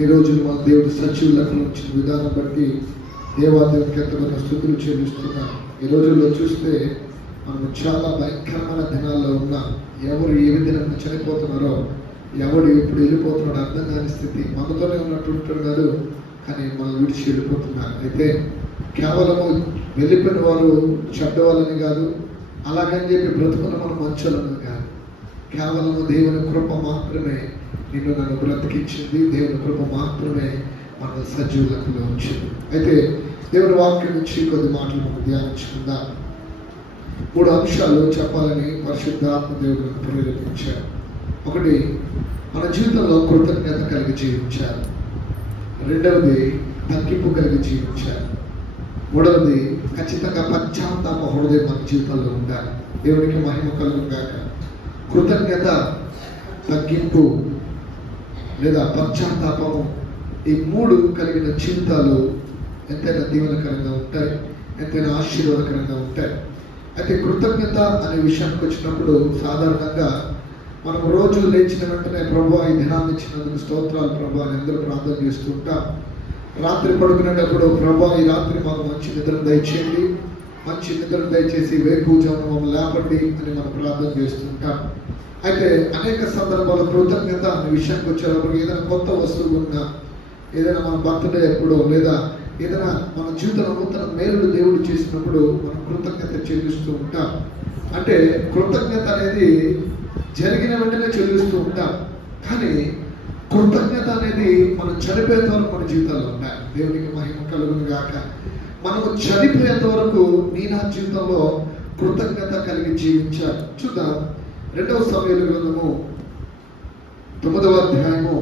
ఈ రోజు మన దేవుడు సజీవులకు ఉంచిన విధానం బట్టి దేవాదేవునికి ఎంతగానో స్తుతులు చెల్లిస్తున్నాం. ఈ రోజుల్లో చూస్తే మనం చాలా భయంకరమైన దినాల్లో ఉన్నాం. ఎవరు ఏ విధంగా చనిపోతున్నారో, ఎవడు ఎప్పుడు వెళ్ళిపోతున్నాడో అర్థం కాని స్థితి. మనతోనే ఉన్నట్టుంటున్నారు కానీ మనం విడిచి వెళ్ళిపోతున్నారు. అయితే కేవలము వెళ్ళిపోయిన వారు చెడ్డవాళ్ళని కాదు, అలాగని చెప్పి బ్రతుకున్న మనం మంచాలని కాదు. కేవలము దేవుని కృప మాత్రమే నిన్ను నన్ను బ్రతికించింది. దేవుని కృప మాత్రమే మన సజీవులకు ఉంచింది. అయితే దేవుని వాక్యం నుంచి కొద్ది మాటలు మనం ధ్యానించుకుందాం. 3 అంశాలు చెప్పాలని పరిశుద్ధాత్మ దేవుడు ప్రేరేపించారు. ఒకటి, మన జీవితంలో కృతజ్ఞత కలిగి జీవించాలి. రెండవది, తగ్గింపు కలిగి జీవించాలి. మూడవది, ఖచ్చితంగా పశ్చాత్తాప హృదయం మన జీవితంలో ఉండాలి. దేవునికి మహిమ కలుగును గాక. కృతజ్ఞత, తగ్గింపు లేదా పశ్చాత్తాపము, ఈ 3 కలిగిన జీవితాలు ఎంతైనా దీవెనకరంగా ఉంటాయి, ఎంతైనా ఆశీర్వాదకరంగా ఉంటాయి. అయితే కృతజ్ఞత అనే విషయానికి వచ్చినప్పుడు సాధారణంగా మనం రోజు లేచిన వెంటనే ప్రభువా ఈ దినాన్ని ఇచ్చినందుకు స్తోత్రాలు ప్రభువా అని అందరూ ప్రార్థన చేస్తూ ఉంటాం. రాత్రి పడుకునేటప్పుడు ప్రభువా ఈ రాత్రి మాకు మంచి నిద్రను దయచేయండి, మంచి నిద్రను దయచేసి వేకువజామున మమ్మల్ని లేపండి అని మనం ప్రార్థన చేస్తుంటాం. అయితే అనేక సందర్భాల్లో కృతజ్ఞత అనే విషయానికి వచ్చేటప్పుడు ఏదైనా కొత్త వస్తువు ఉన్నా, ఏదైనా మన బర్త్డే ఎప్పుడో లేదా ఏదైనా మన జీవితంలో నూతన మేలుడు దేవుడు చేసినప్పుడు మనం కృతజ్ఞత చెల్లిస్తూ ఉంటాం. అంటే కృతజ్ఞత అనేది జరిగిన వెంటనే చెల్లిస్తూ ఉంటాం. కానీ కృతజ్ఞత అనేది మనం చనిపోయేంత వరకు మన జీవితాల్లో ఉంటాయి. దేవునికి మహిమ కలుగును గాక. మనము చనిపోయేంత వరకు నీ నా జీవితంలో కృతజ్ఞత కలిగి జీవించాలి. చూద్దాం. 2వ సమూయేలు గ్రంథము 9వ అధ్యాయము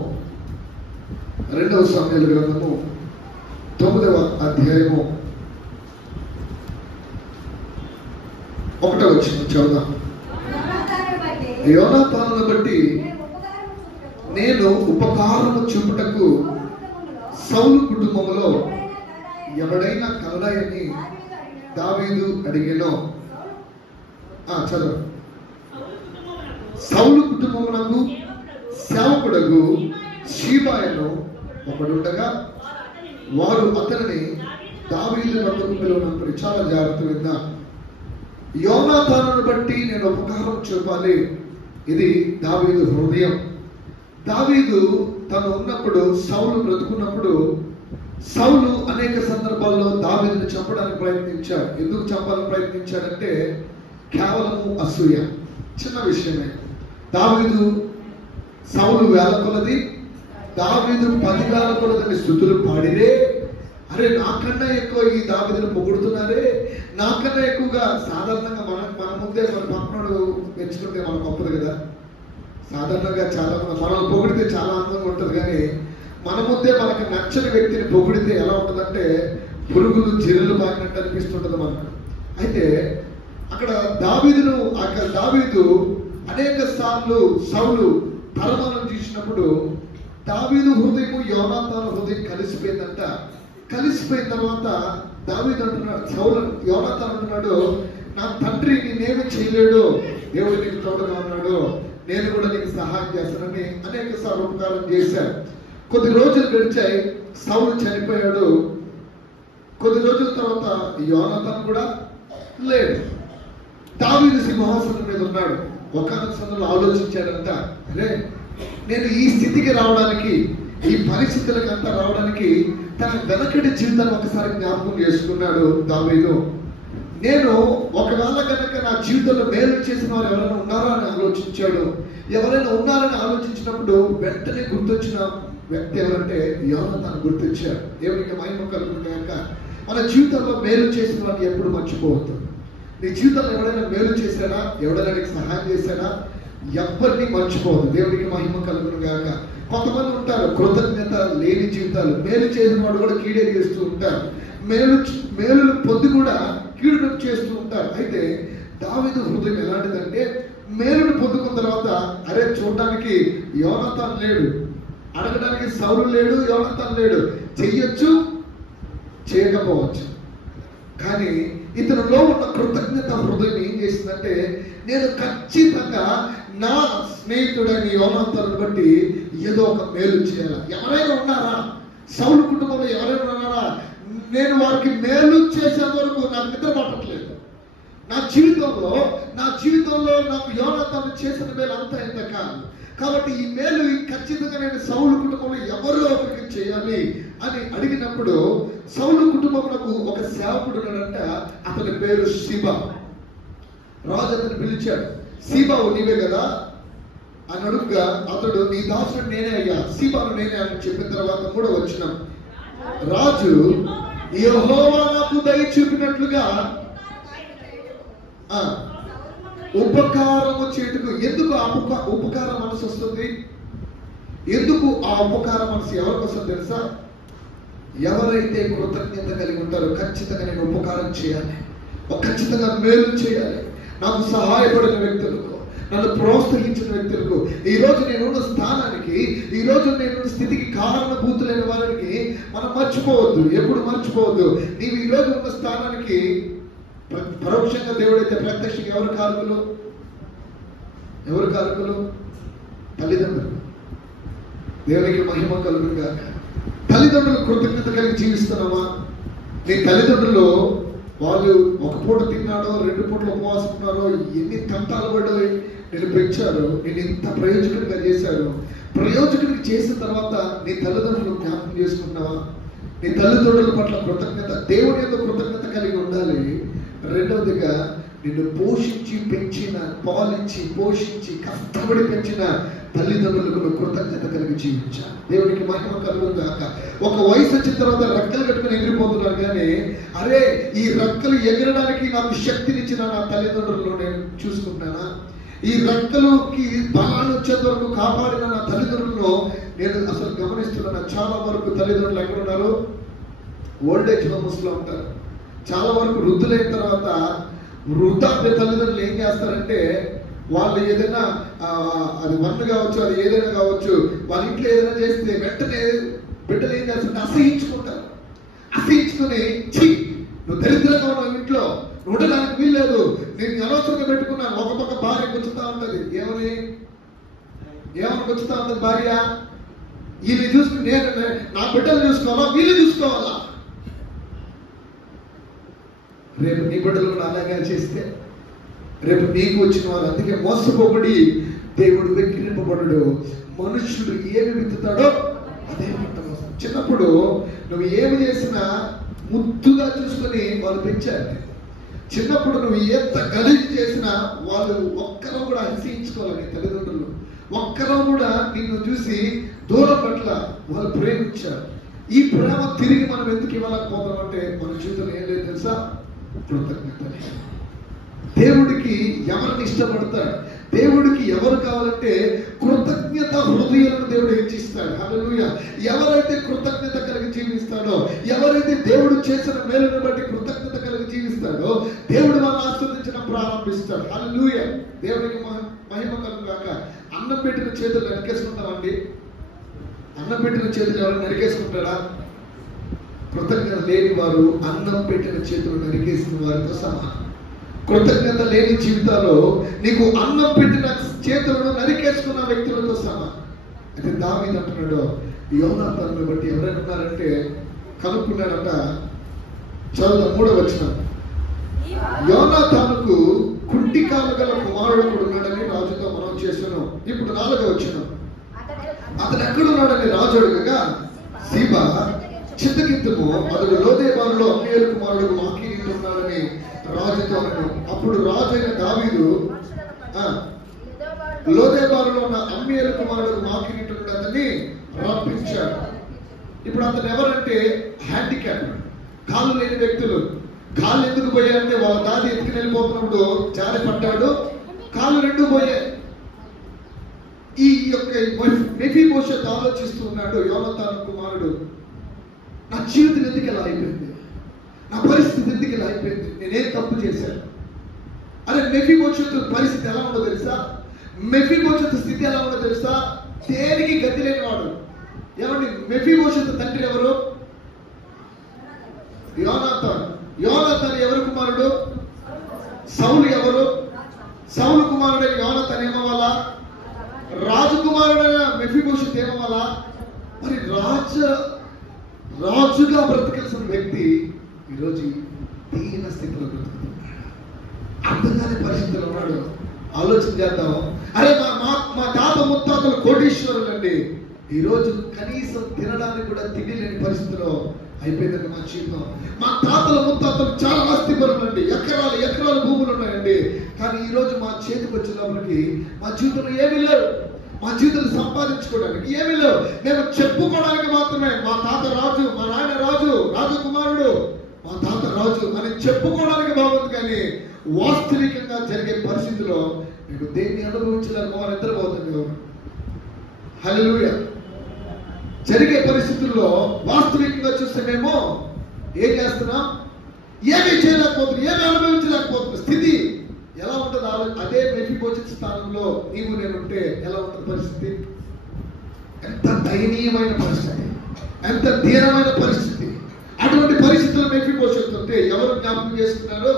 2వ సమూయేలు గ్రంథము 9వ అధ్యాయము 1వ వచనం చదువుదాం. యోనాతానును బట్టి నేను ఉపకారము చూపుటకు సౌలు కుటుంబములో ఎవడైనా కలడాయని దావీదు అడిగెను. చదువు. సౌలు కుటుంబమునకు సేవకుడగు షీబాయను ఒకడుండగా వారు అతనిని దావీదు వద్దకు పిలువనంపరి. చాలా జాగ్రత్త విన్నా. యోనాతానును బట్టి నేను ఉపకారం చూపాలి. ఇది దావీదు హృదయం. దావీదు తను ఉన్నప్పుడు, సౌలు బ్రతుకున్నప్పుడు, సౌలు అనేక సందర్భాల్లో దావీదుని చంపడానికి ప్రయత్నించాడు. ఎందుకు చంపాలని ప్రయత్నించాడంటే కేవలము అసూయ. చిన్న విషయమే. దావీదు సౌలు వేల కొలది, దావీదు 10 వేల కొలదని స్తుతులు పాడిరే. అరే నాకన్నా ఎక్కువ ఈ దావీదుని పొగుడుతున్నారే, నాకన్నా ఎక్కువగా. సాధారణంగా మన ముందే మన పక్కనోడు మెచ్చుకుంటే మనకు గొప్పది కదా. సాధారణంగా చాలా మనం పొగిడితే చాలా ఆనందంగా ఉంటుంది. కానీ మన ముందే మనకు నచ్చని వ్యక్తిని పొగిడితే ఎలా ఉంటుందంటే పురుగులు జిర్రలు బాగినట్టు అనిపిస్తుంటుంది మనకు. అయితే అక్కడ దావీదు అనేక సార్లు సౌలు తరమనం చూసినప్పుడు దావీదు హృదయము యోనాతాను హృదయం కలిసిపోయిందంట. కలిసిపోయిన తర్వాత దావీదు అంటున్నాడు, సౌలు యోనాతాను అంటున్నాడు, నా తండ్రి నేనేమి చేయలేడు, దేవుడు నీకు తోడుగా ఉన్నాడు, నేను కూడా నీకు సహాయం చేస్తానని అనేక సార్లు ఉపకారం చేశారు. కొద్ది రోజులు గడిచాయి, సౌలు చనిపోయాడు. కొద్ది రోజుల తర్వాత యోనాతాను కూడా లేడు. దావీదు సింహాసనం మీద ఉన్నాడు. ఒకనొక సమయంలో ఆలోచించాడంట, అరే నేను ఈ స్థితికి రావడానికి, ఈ పరిస్థితులకు అంతా రావడానికి తన వెనకటి జీవితాన్ని ఒకసారి జ్ఞాపకం చేసుకున్నాడు దావీదు. నేను ఒకవేళ కనుక నా జీవితంలో మేలు చేసిన వారు ఎవరైనా ఉన్నారా అని ఆలోచించాడు. ఎవరైనా ఉన్నారని ఆలోచించినప్పుడు వెంటనే గుర్తొచ్చిన వ్యక్తి ఎవరంటే యోనాతాను గుర్తొచ్చాడు. దేవునికి మహిమ కలుగును గాక. మన జీవితంలో మేలు చేసిన వారిని ఎప్పుడు మర్చిపోవద్దు. నీ జీవితంలో ఎవరైనా మేలు చేశాడా, ఎవరైనా నీకు సహాయం చేశాడా, ఎవరిని మర్చిపోవద్దు. దేవునికి మహిమ కలుగును గాక. కొంతమంది ఉంటారు కృతజ్ఞత లేని జీవితాలు. మేలు చేసిన వాడు కూడా కీడే చేస్తూ ఉంటారు. మేలు పొద్దు కూడా కీడును చేస్తూ ఉంటారు. అయితే దావీదు హృదయం ఎలాంటిదంటే మేలును పొందుకున్న తర్వాత అరే చూడడానికి యోనాతాను లేడు, అడగడానికి సౌలు లేడు, యోనాతాను లేడు, చెయ్యొచ్చు చేయకపోవచ్చు. కానీ ఇతనిలో ఉన్న కృతజ్ఞత హృదయం ఏం చేసిందంటే నేను ఖచ్చితంగా నా స్నేహితుడైన యోనాతాను బట్టి ఏదో ఒక మేలు చేయాలి. ఎవరైనా ఉన్నారా సౌలు కుటుంబంలో ఎవరైనా ఉన్నారా? నేను వారికి మేలు చేసేంత వరకు నాకు నిద్ర పట్టట్లేదు. నా జీవితంలో నాకు యోనాతాను చేసిన మేలు అంతా ఇంత కాదు. కాబట్టి ఈ మేలు ఖచ్చితంగా నేను సౌలు కుటుంబంలో ఎవరో ఒకరికి చేయాలి అని అడిగినప్పుడు సౌలు కుటుంబంలో ఒక సేవకుడు ఉన్నాడంట. అతని పేరు సీబా. రాజు అతను పిలిచాడు. సీబావు నీవే కదా అని అడుగుగా అతడు నీ దాసుడు నేనే అయ్యా, సీబాను నేనే అని చెప్పిన తర్వాత కూడా వచ్చినాం. రాజు యెహోవా నాకు దయ చూపినట్లుగా ఉపకారము చేటుకు. ఎందుకు ఆ ఉపకార మనసు వస్తుంది? ఎందుకు ఆ ఉపకార మనసు ఎవరికి వస్తుంది తెలుసా? ఎవరైతే కృతజ్ఞత కలిగి ఉంటారో ఖచ్చితంగా నేను ఉపకారం చేయాలి, ఖచ్చితంగా మేలు చేయాలి, నాకు సహాయపడిన వ్యక్తులకు, నన్ను ప్రోత్సహించిన వ్యక్తులకు, ఈ రోజు నేనున్న స్థానానికి, ఈ రోజు నేనున్న స్థితికి కారణభూతులైన వారికి మనం మర్చిపోవద్దు. ఎప్పుడు మర్చిపోవద్దు. నీవు ఈ రోజు ఉన్న స్థానానికి పరోక్షంగా దేవుడైతే ప్రత్యక్షంగా ఎవరు కారకులు? తల్లిదండ్రులు. దేవునికి మహిమ కలుగుగా. తల్లిదండ్రులు కృతజ్ఞత కలిగి జీవిస్తున్నామా? నీ తల్లిదండ్రులు వాళ్ళు ఒక పూట తిన్నాడో, 2 పూటలు ఉపవాసం ఉన్నారో, ఎన్ని తంటాలు పడ్డాయి, నేను పెంచారు, నేను ఇంత ప్రయోజకుడిగా చేశారు. ప్రయోజకుడికి చేసిన తర్వాత నీ తల్లిదండ్రులు జ్ఞాపకం చేసుకుంటున్నావా? నీ తల్లిదండ్రుల పట్ల కృతజ్ఞత, దేవుడి యొక్క కృతజ్ఞత కలిగి ఉండాలి. రెండవదిగా నిన్ను పోషించి పెంచిన, పాలించి పోషించి కష్టపడి పెంచిన తల్లిదండ్రులకు నువ్వు కృతజ్ఞత కలిగి జీవించాలి. దేవునికి మహిమ కలుగుగాక. ఒక వయసు వచ్చిన తర్వాత రెక్కలు కట్టుకుని ఎగిరిపోతున్నారు, కానీ అరే ఈ రెక్కలు ఎగరడానికి నాకు శక్తినిచ్చిన నా తల్లిదండ్రులను నేను చూసుకుంటున్నానా? ఈ రెక్కలకి బలాన్ని వచ్చేంత వరకు కాపాడిన నా తల్లిదండ్రులను నేను అసలు గమనిస్తున్నాను. చాలా వరకు తల్లిదండ్రులు ఎక్కడ ఉన్నారు? ఓల్డేజ్ హోమ్స్ లో ఉంటారు. చాలా వరకు వృద్ధులైన తర్వాత వృద్ధాప్య తల్లిదండ్రులు ఏం చేస్తారంటే, వాళ్ళు ఏదైనా అది వన్ను కావచ్చు, అది ఏదైనా కావచ్చు, వాళ్ళ ఇంట్లో ఏదైనా చేస్తే వెంటనే బిడ్డలు ఏం చేస్తారంటే అసహించుకుంటారు. అసహించుకుని నువ్వు దరిద్రంగా ఉన్నావు, ఇంట్లో ఉండడానికి వీల్లేదు, నేను అనవసరంగా పెట్టుకున్నాను. ఒక పక్క భార్య గుచ్చుతా ఉంటది. ఏమని గుచ్చుతా ఉంటది భార్య? వీళ్ళు చూసుకుని నేను నా బిడ్డలు చూసుకోవాలా, వీళ్ళు చూసుకోవాలా? రేపు నీ బిడ్డలు కూడా అలాగే చేస్తే రేపు నీకు వచ్చిన వారు. అందుకే మోసపోబడి దేవుడు వెక్కిరింపబడడు. మనుష్యుడు ఏమి విత్తుతాడో అదే పంట వస్తుంది. చిన్నప్పుడు నువ్వు ఏమి చేసినా ముద్దుగా చూసుకొని వాళ్ళు పెంచారు. చిన్నప్పుడు నువ్వు ఎంత గలీజు చేసినా వాళ్ళు ఒక్కరూ కూడా హెసించుకోవాలి. తల్లిదండ్రులు ఒక్కరూ కూడా నిన్ను చూసి దూరం పట్ల వాళ్ళు ప్రేమించారు. ఈ ప్రేమ తిరిగి మనం ఎందుకు ఇవ్వలేకపోతాం అంటే మన జీవితంలో ఏం లేదు తెలుసా? కృతజ్ఞత. దేవుడికి ఎవరిని ఇష్టపడతాడు? దేవుడికి ఎవరు కావాలంటే కృతజ్ఞత హృదయాలను దేవుడు హెచ్చిస్తాడు. హల్లెలూయా. ఎవరైతే కృతజ్ఞత కలిగి జీవిస్తాడో, ఎవరైతే దేవుడు చేసిన మేలును బట్టి కృతజ్ఞత కలిగి జీవిస్తాడో, దేవుడు వాళ్ళని ఆస్వాదించడం ప్రారంభిస్తాడు. హల్లెలూయా. దేవుడికి మహిమ కలుగుగాక. అన్నం పెట్టిన చేతులు నరికేసుకుంటామండి. అన్నం పెట్టిన చేతులు ఎవరైనా నరికేసుకుంటాడా? కృతజ్ఞత లేని వారు అన్నం పెట్టిన చేతులు నరికేసిన వారితో సమానం. కృతజ్ఞత లేని జీవితాల్లో నీకు అన్నం పెట్టిన చేతులను నరికేసుకున్న వ్యక్తులతో సమానం. అయితే దావీదు అంటున్నాడు, యోనాతాను బట్టి ఎవరైనా ఉన్నారంటే కనుక్కున్నాడంట. చదువు 3వ వచనం. యోనాతానుకు కుంటికాలు గల కుమారుడు ఉన్నాడని రాజుతో మనం చేశాను. ఇప్పుడు 4వ వచనం. అతను ఎక్కడున్నాడని రాజు అడగగా, సీబా చింతకింతుము, అతడు లోదేబారులో అమ్మేలు కుమారుడు మాకీనీతో ఉన్నాడని రాజుతో అన్నాడు. అప్పుడు రాజు అయిన దావీదు లోదేబారులో ఉన్న అమ్మేలు కుమారుడు మాకీనీతో అతన్ని రప్పించాడు. ఇప్పుడు అతను ఎవరంటే హ్యాండిక్యాప్, కాళ్ళు లేని వ్యక్తులు. కాళ్ళు ఎందుకు పోయాయంటే వాళ్ళ దాది ఎత్తుకుని వెళ్ళిపోతున్నప్పుడు జారి పడ్డాడు, కాళ్ళు 2 పోయాయి. ఈ యొక్క మెఫీబోషెత్ ఆలోచిస్తూ ఉన్నాడు, యోనాతాను కుమారుడు, నా జీవితం ఎందుకు ఇలా అయిపోయింది, నా పరిస్థితి ఎందుకు ఇలా అయిపోయింది, నేనేం తప్పు చేశాను? అరే మెఫీబోషెత్ పరిస్థితి ఎలా ఉండదో తెలుసా? మెఫీబోషెత్ స్థితి ఎలా ఉండదో తెలుసా? దేనికి గతి లేని వాడు. ఏమండి, మెఫీబోషెత్ తండ్రి ఎవరు? యోనాతాను. యోనాతాను ఎవరు కుమారుడు? సౌలు ఎవరు? సౌలు కుమారుడైన యోనాతాను ఏమవ్వాలా? రాజకుమారుడైన మెఫీబోషెత్ ఏమవ్వాలా? మరి రాజుగా బ్రతకాల్సిన వ్యక్తి ఈరోజు దీన స్థితిలో బ్రతుకుతున్నాడు. అర్థం కాని పరిస్థితుల్లో ఉన్నాడు. ఆలోచన చేద్దాం. అరే మా తాత ముత్తాతలు కోటీశ్వరులు అండి, ఈరోజు కనీసం తినడానికి కూడా తిండి లేని పరిస్థితిలో అయిపోయిందండి మా జీవితం. మా తాతల ముత్తాతలు చాలా ఆస్తిపరులు అండి, ఎకరాలు భూములు ఉన్నాయండి. కానీ ఈరోజు మా చేతికి వచ్చేటప్పటికి మా జీవితంలో ఏమీ లేవు. మా జీవితం సంపాదించుకోవడానికి ఏమీ లేవు. మేము చెప్పుకోవడానికి మాత్రమే మా తాత రాజు, మా నాయన రాజు, రాజకుమారుడు, మా తాత రాజు అని చెప్పుకోవడానికి బాగుంది. కానీ వాస్తవికంగా జరిగే పరిస్థితిలో మేము దేన్ని అనుభవించడానికి మా నిద్రపోతుంది. హల్లెలూయా. జరిగే పరిస్థితుల్లో వాస్తవికంగా చూస్తే మేము ఏం చేస్తున్నాం? ఏమీ చేయలేకపోతున్నాం, ఏమీ అనుభవించలేకపోతున్నాం. స్థితి ఎలా ఉంటుంది? అదే మెఫీబోషెత్ స్థానంలో నీవు నేనుంటే ఎలా ఉంటుంది పరిస్థితి? ఎంత దయనీయమైన పరిస్థితి, ఎంత దీనమైన పరిస్థితి. అటువంటి పరిస్థితుల్లో మెఫీబోషెత్ ఉంటే ఎవరు జ్ఞాపకం చేసుకున్నారు?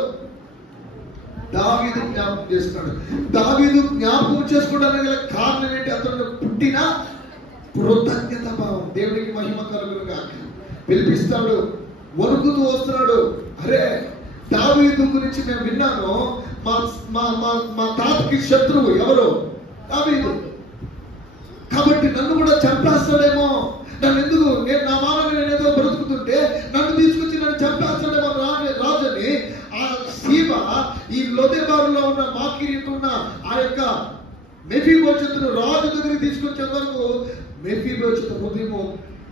దావీదు జ్ఞాపకం చేసుకున్నాడు. దావీదు జ్ఞాపకం చేసుకోవడానికి గల కారణం ఏంటి? అతను పుట్టిన కృతజ్ఞత భావం. దేవుడికి మహిమ కలుగునుగా. పిలిపిస్తాడు, వణుకుతూ వస్తున్నాడు. అరే, దావీదు గురించి మేము విన్నాను. మా తాతకి శత్రువు ఎవరు? దావీదు. కాబట్టి నన్ను కూడా చంపేస్తాడేమో, నన్ను ఎందుకు, నేను నా మానవుని నేనేదో బ్రతుకుతుంటే నన్ను తీసుకొచ్చి నన్ను చంపేస్తాడేమో రాజని ఆ సీమ ఈ లోదెబారులో ఉన్న మాకిరీతో ఉన్న ఆ యొక్క మెఫీబోషెతును రాజు దగ్గరికి తీసుకొచ్చే వరకు మెఫీబోషెతు హృదయము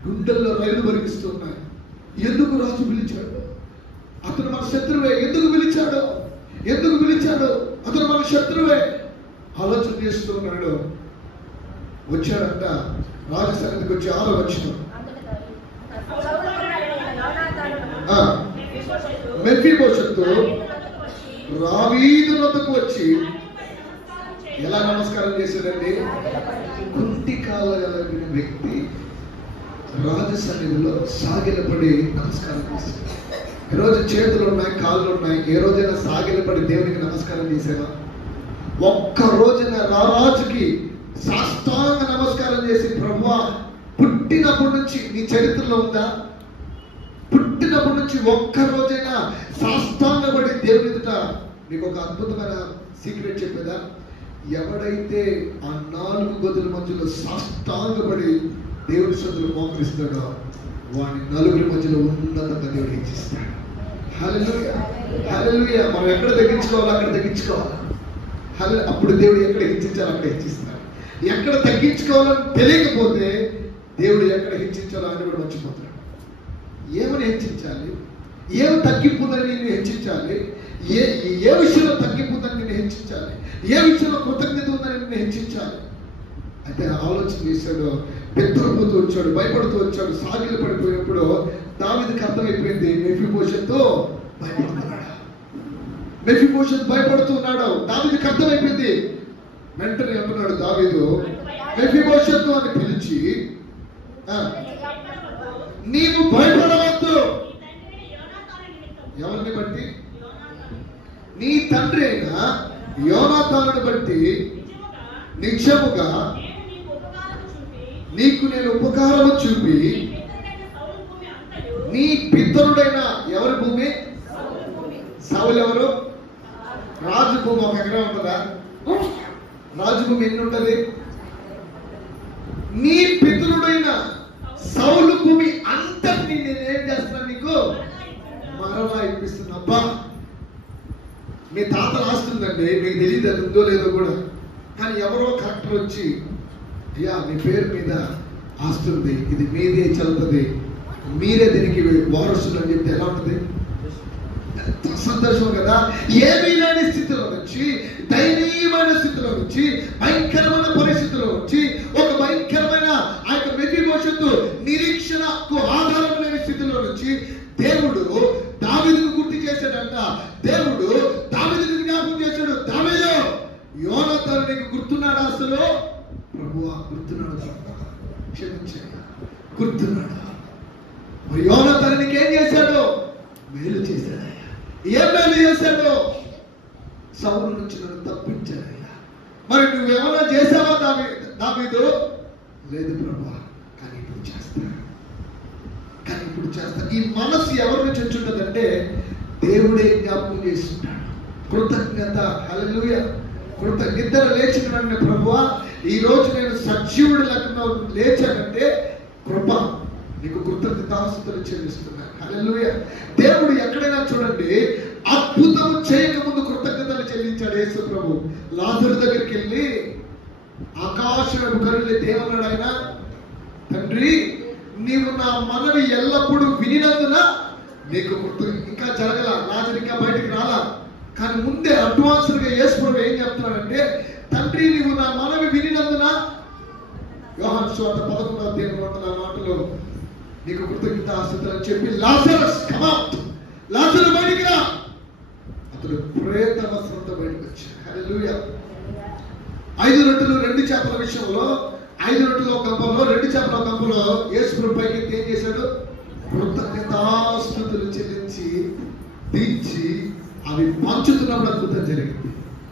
గుండెల్లో రైలు పరిగిస్తున్నాయి. ఎందుకు రాజు పిలిచాడు? అతను మన శత్రువే. ఎందుకు పిలిచాడు? అతను మన శత్రువే. ఆలోచన చేస్తూ ఉన్నాడు. వచ్చాడంట రాజు సన్నిధికి వచ్చి 6వ వచనం. మెఫీబోషెతు దావీదు వద్దకు వచ్చి ఎలా నమస్కారం చేశాడండి? కుంటి కాళ్ళ కలిగిన వ్యక్తి రాజు సన్నిధిలో సాగిలపడి నమస్కారం చేశాడు. ఈరోజు చేతులు ఉన్నాయి, కాళ్ళు ఉన్నాయి. ఏ రోజైనా సాగిలపడి దేవునికి నమస్కారం చేసావా? ఒక్క రోజున రాజుకి సాష్టాంగ నమస్కారం చేసి, ప్రభువా, పుట్టినప్పటి నుంచి నీ చరిత్రలో ఉందా? పుట్టినప్పటి నుంచి ఒక్క రోజైనా సాష్టాంగపడి దేవుని ఎదుట నీకు ఒక అద్భుతమైన సీక్రెట్ చెప్పేదా? ఎవడైతే ఆ 4 గదుల మధ్యలో సాష్టాంగపడి దేవుని సన్నిధిలో మోకరిస్తాడో వాడిని 4 మధ్యలో ఉన్నతంగా దేవుడు హెచ్చిస్తాడు. హల్లెలూయా, హల్లెలూయా. మనం ఎక్కడ తగ్గించుకోవాలో అక్కడ తగ్గించుకోవాలి. అప్పుడు దేవుడు ఎక్కడ హెచ్చించాలో అక్కడ హెచ్చిస్తాడు. ఎక్కడ తగ్గించుకోవాలని తెలియకపోతే దేవుడు ఎక్కడ హెచ్చించాలో అని కూడా మర్చిపోతాడు. ఏమని హెచ్చించాలి? ఏమి తగ్గిపోతుందని నేను హెచ్చించాలి? ఏ విషయంలో తగ్గిపోతుందని నేను హెచ్చించాలి? ఏ విషయంలో కృతజ్ఞత ఉందని నేను హెచ్చించాలి? అయితే ఆలోచన చేశాడు. బెత్తరపోతూ వచ్చాడు, భయపడుతూ వచ్చాడు. సాగిలు పడిపోయినప్పుడు దావీదుకి అర్థమైపోయింది, మెఫీబోషెతు భయపడుతున్నాడు. దావీదుకి అర్థమైపోయింది. వెంటనే అంటున్నాడు దావీదు, మెఫీబోషెతు అని పిలిచి, నీవు భయపడవద్దు. ఎవరిని బట్టి? నీ తండ్రి అయిన యోనాతానుని బట్టి నిజముగా నీకు నేను ఉపకారము చూపి నీ పితరుడైన ఎవరి భూమి? సౌలు ఎవరు? రాజు భూమి 1 ఎకరం ఉంటుందా? రాజు భూమి ఎన్ని ఉంటుంది? నీ పితరుడైన సౌలు భూమి అంతటిని నేనేం చేస్తున్నా? నీకు మరలా ఇప్పిస్తున్నా. అబ్బా, మీ తాతలు ఆస్తుందండి, మీకు తెలియదు అది ఉందో లేదో కూడా. కానీ ఎవరో కలెక్టర్ వచ్చి, అయ్యా మీ పేరు మీద ఆస్తుంది, ఇది మీదే చదువుతుంది, మీరే దీనికి వారసులు అని చెప్తే ఎలా ఉంటుంది? ఎంత సంతోషం కదా. ఏమీ లేని స్థితిలో నుంచి, దయనీయమైన స్థితిలో నుంచి, భయంకరమైన పరిస్థితిలో నుంచి, ఒక భయంకరమైన ఆ యొక్క మెఫీబోషెతు నిరీక్షణకు ఆధారం లేని స్థితిలో నుంచి దేవుడు దావీదుకు గుర్తు చేశాడంట. దేవుడు దావీదుకు జ్ఞాపకం చేశాడు. దావీదు, యోనాతాను నీకు గుర్తున్నాడా? అసలు ప్రభువా గుర్తున్నాడు, క్షమించాడు, గుర్తున్నాడు. మరి యోనాతాను నీకేం చేశాడు? మేలు చేశాడయ్యా. ఏం మేలు చేశాడు? సౌలు నుంచి నన్ను తప్పించాడయ్యా. మరి నువ్వేమన్నా చేసావా దావీదు? లేదు ప్రభువా, కానీ ఇప్పుడు చేస్తాను. ఇప్పుడు చేస్తాను. ఈ మనసు ఎవరి నుంచి వచ్చి ఉంటుందంటే దేవుడే జ్ఞాపకం చేస్తుంటాడు. కృతజ్ఞత. హల్లెలూయా. నిద్ర లేచిన వెంటనే ప్రభువా ఈ రోజు నేను సజీవుడు లేకుండా లేచానంటే కృప, నీకు కృతజ్ఞతాస్తుతులు చెల్లిస్తున్నాను. హల్లెలూయా. దేవుడు ఎక్కడైనా చూడండి అద్భుతం చేయక ముందు కృతజ్ఞతలు చెల్లించాడు యేసు ప్రభు. లాజరు దగ్గరికి వెళ్ళి ఆకాశం వైపు కరుణెత్తి ఏమన్నాడు ఆయన? తండ్రి, నీవు నా మనవి ఎల్లప్పుడూ వినినందున నీకు ఇంకా జరగల, లాజరు ఇంకా బయటికి రాలా. కానీ ముందే అడ్వాన్స్డ్ గా యేసు ప్రభు ఏం చెప్తున్నాడంటే, తండ్రి నీవు నా మనవి వినినందున, యోహాను సువార్త 11వ మాటలో నీకు కృతజ్ఞతాస్తుతులు అని చెప్పి లాజరస్ కమ్ అవుట్, లాజరు బయటికి రా, అతడు ప్రేత వస్త్రంతో బయటకు వచ్చాడు. హల్లెలూయా. 5 రొట్టెలు 2 చేపల విషయంలో 5 రొట్టెల గంపలో 2 చేపల గంపలో యేసు ప్రభు పైకి ఏం చేశాడు? కృతజ్ఞతాస్తుతులు చెల్లించి దించి అవి పంచుతున్నప్పుడు అద్భుతం జరిగింది.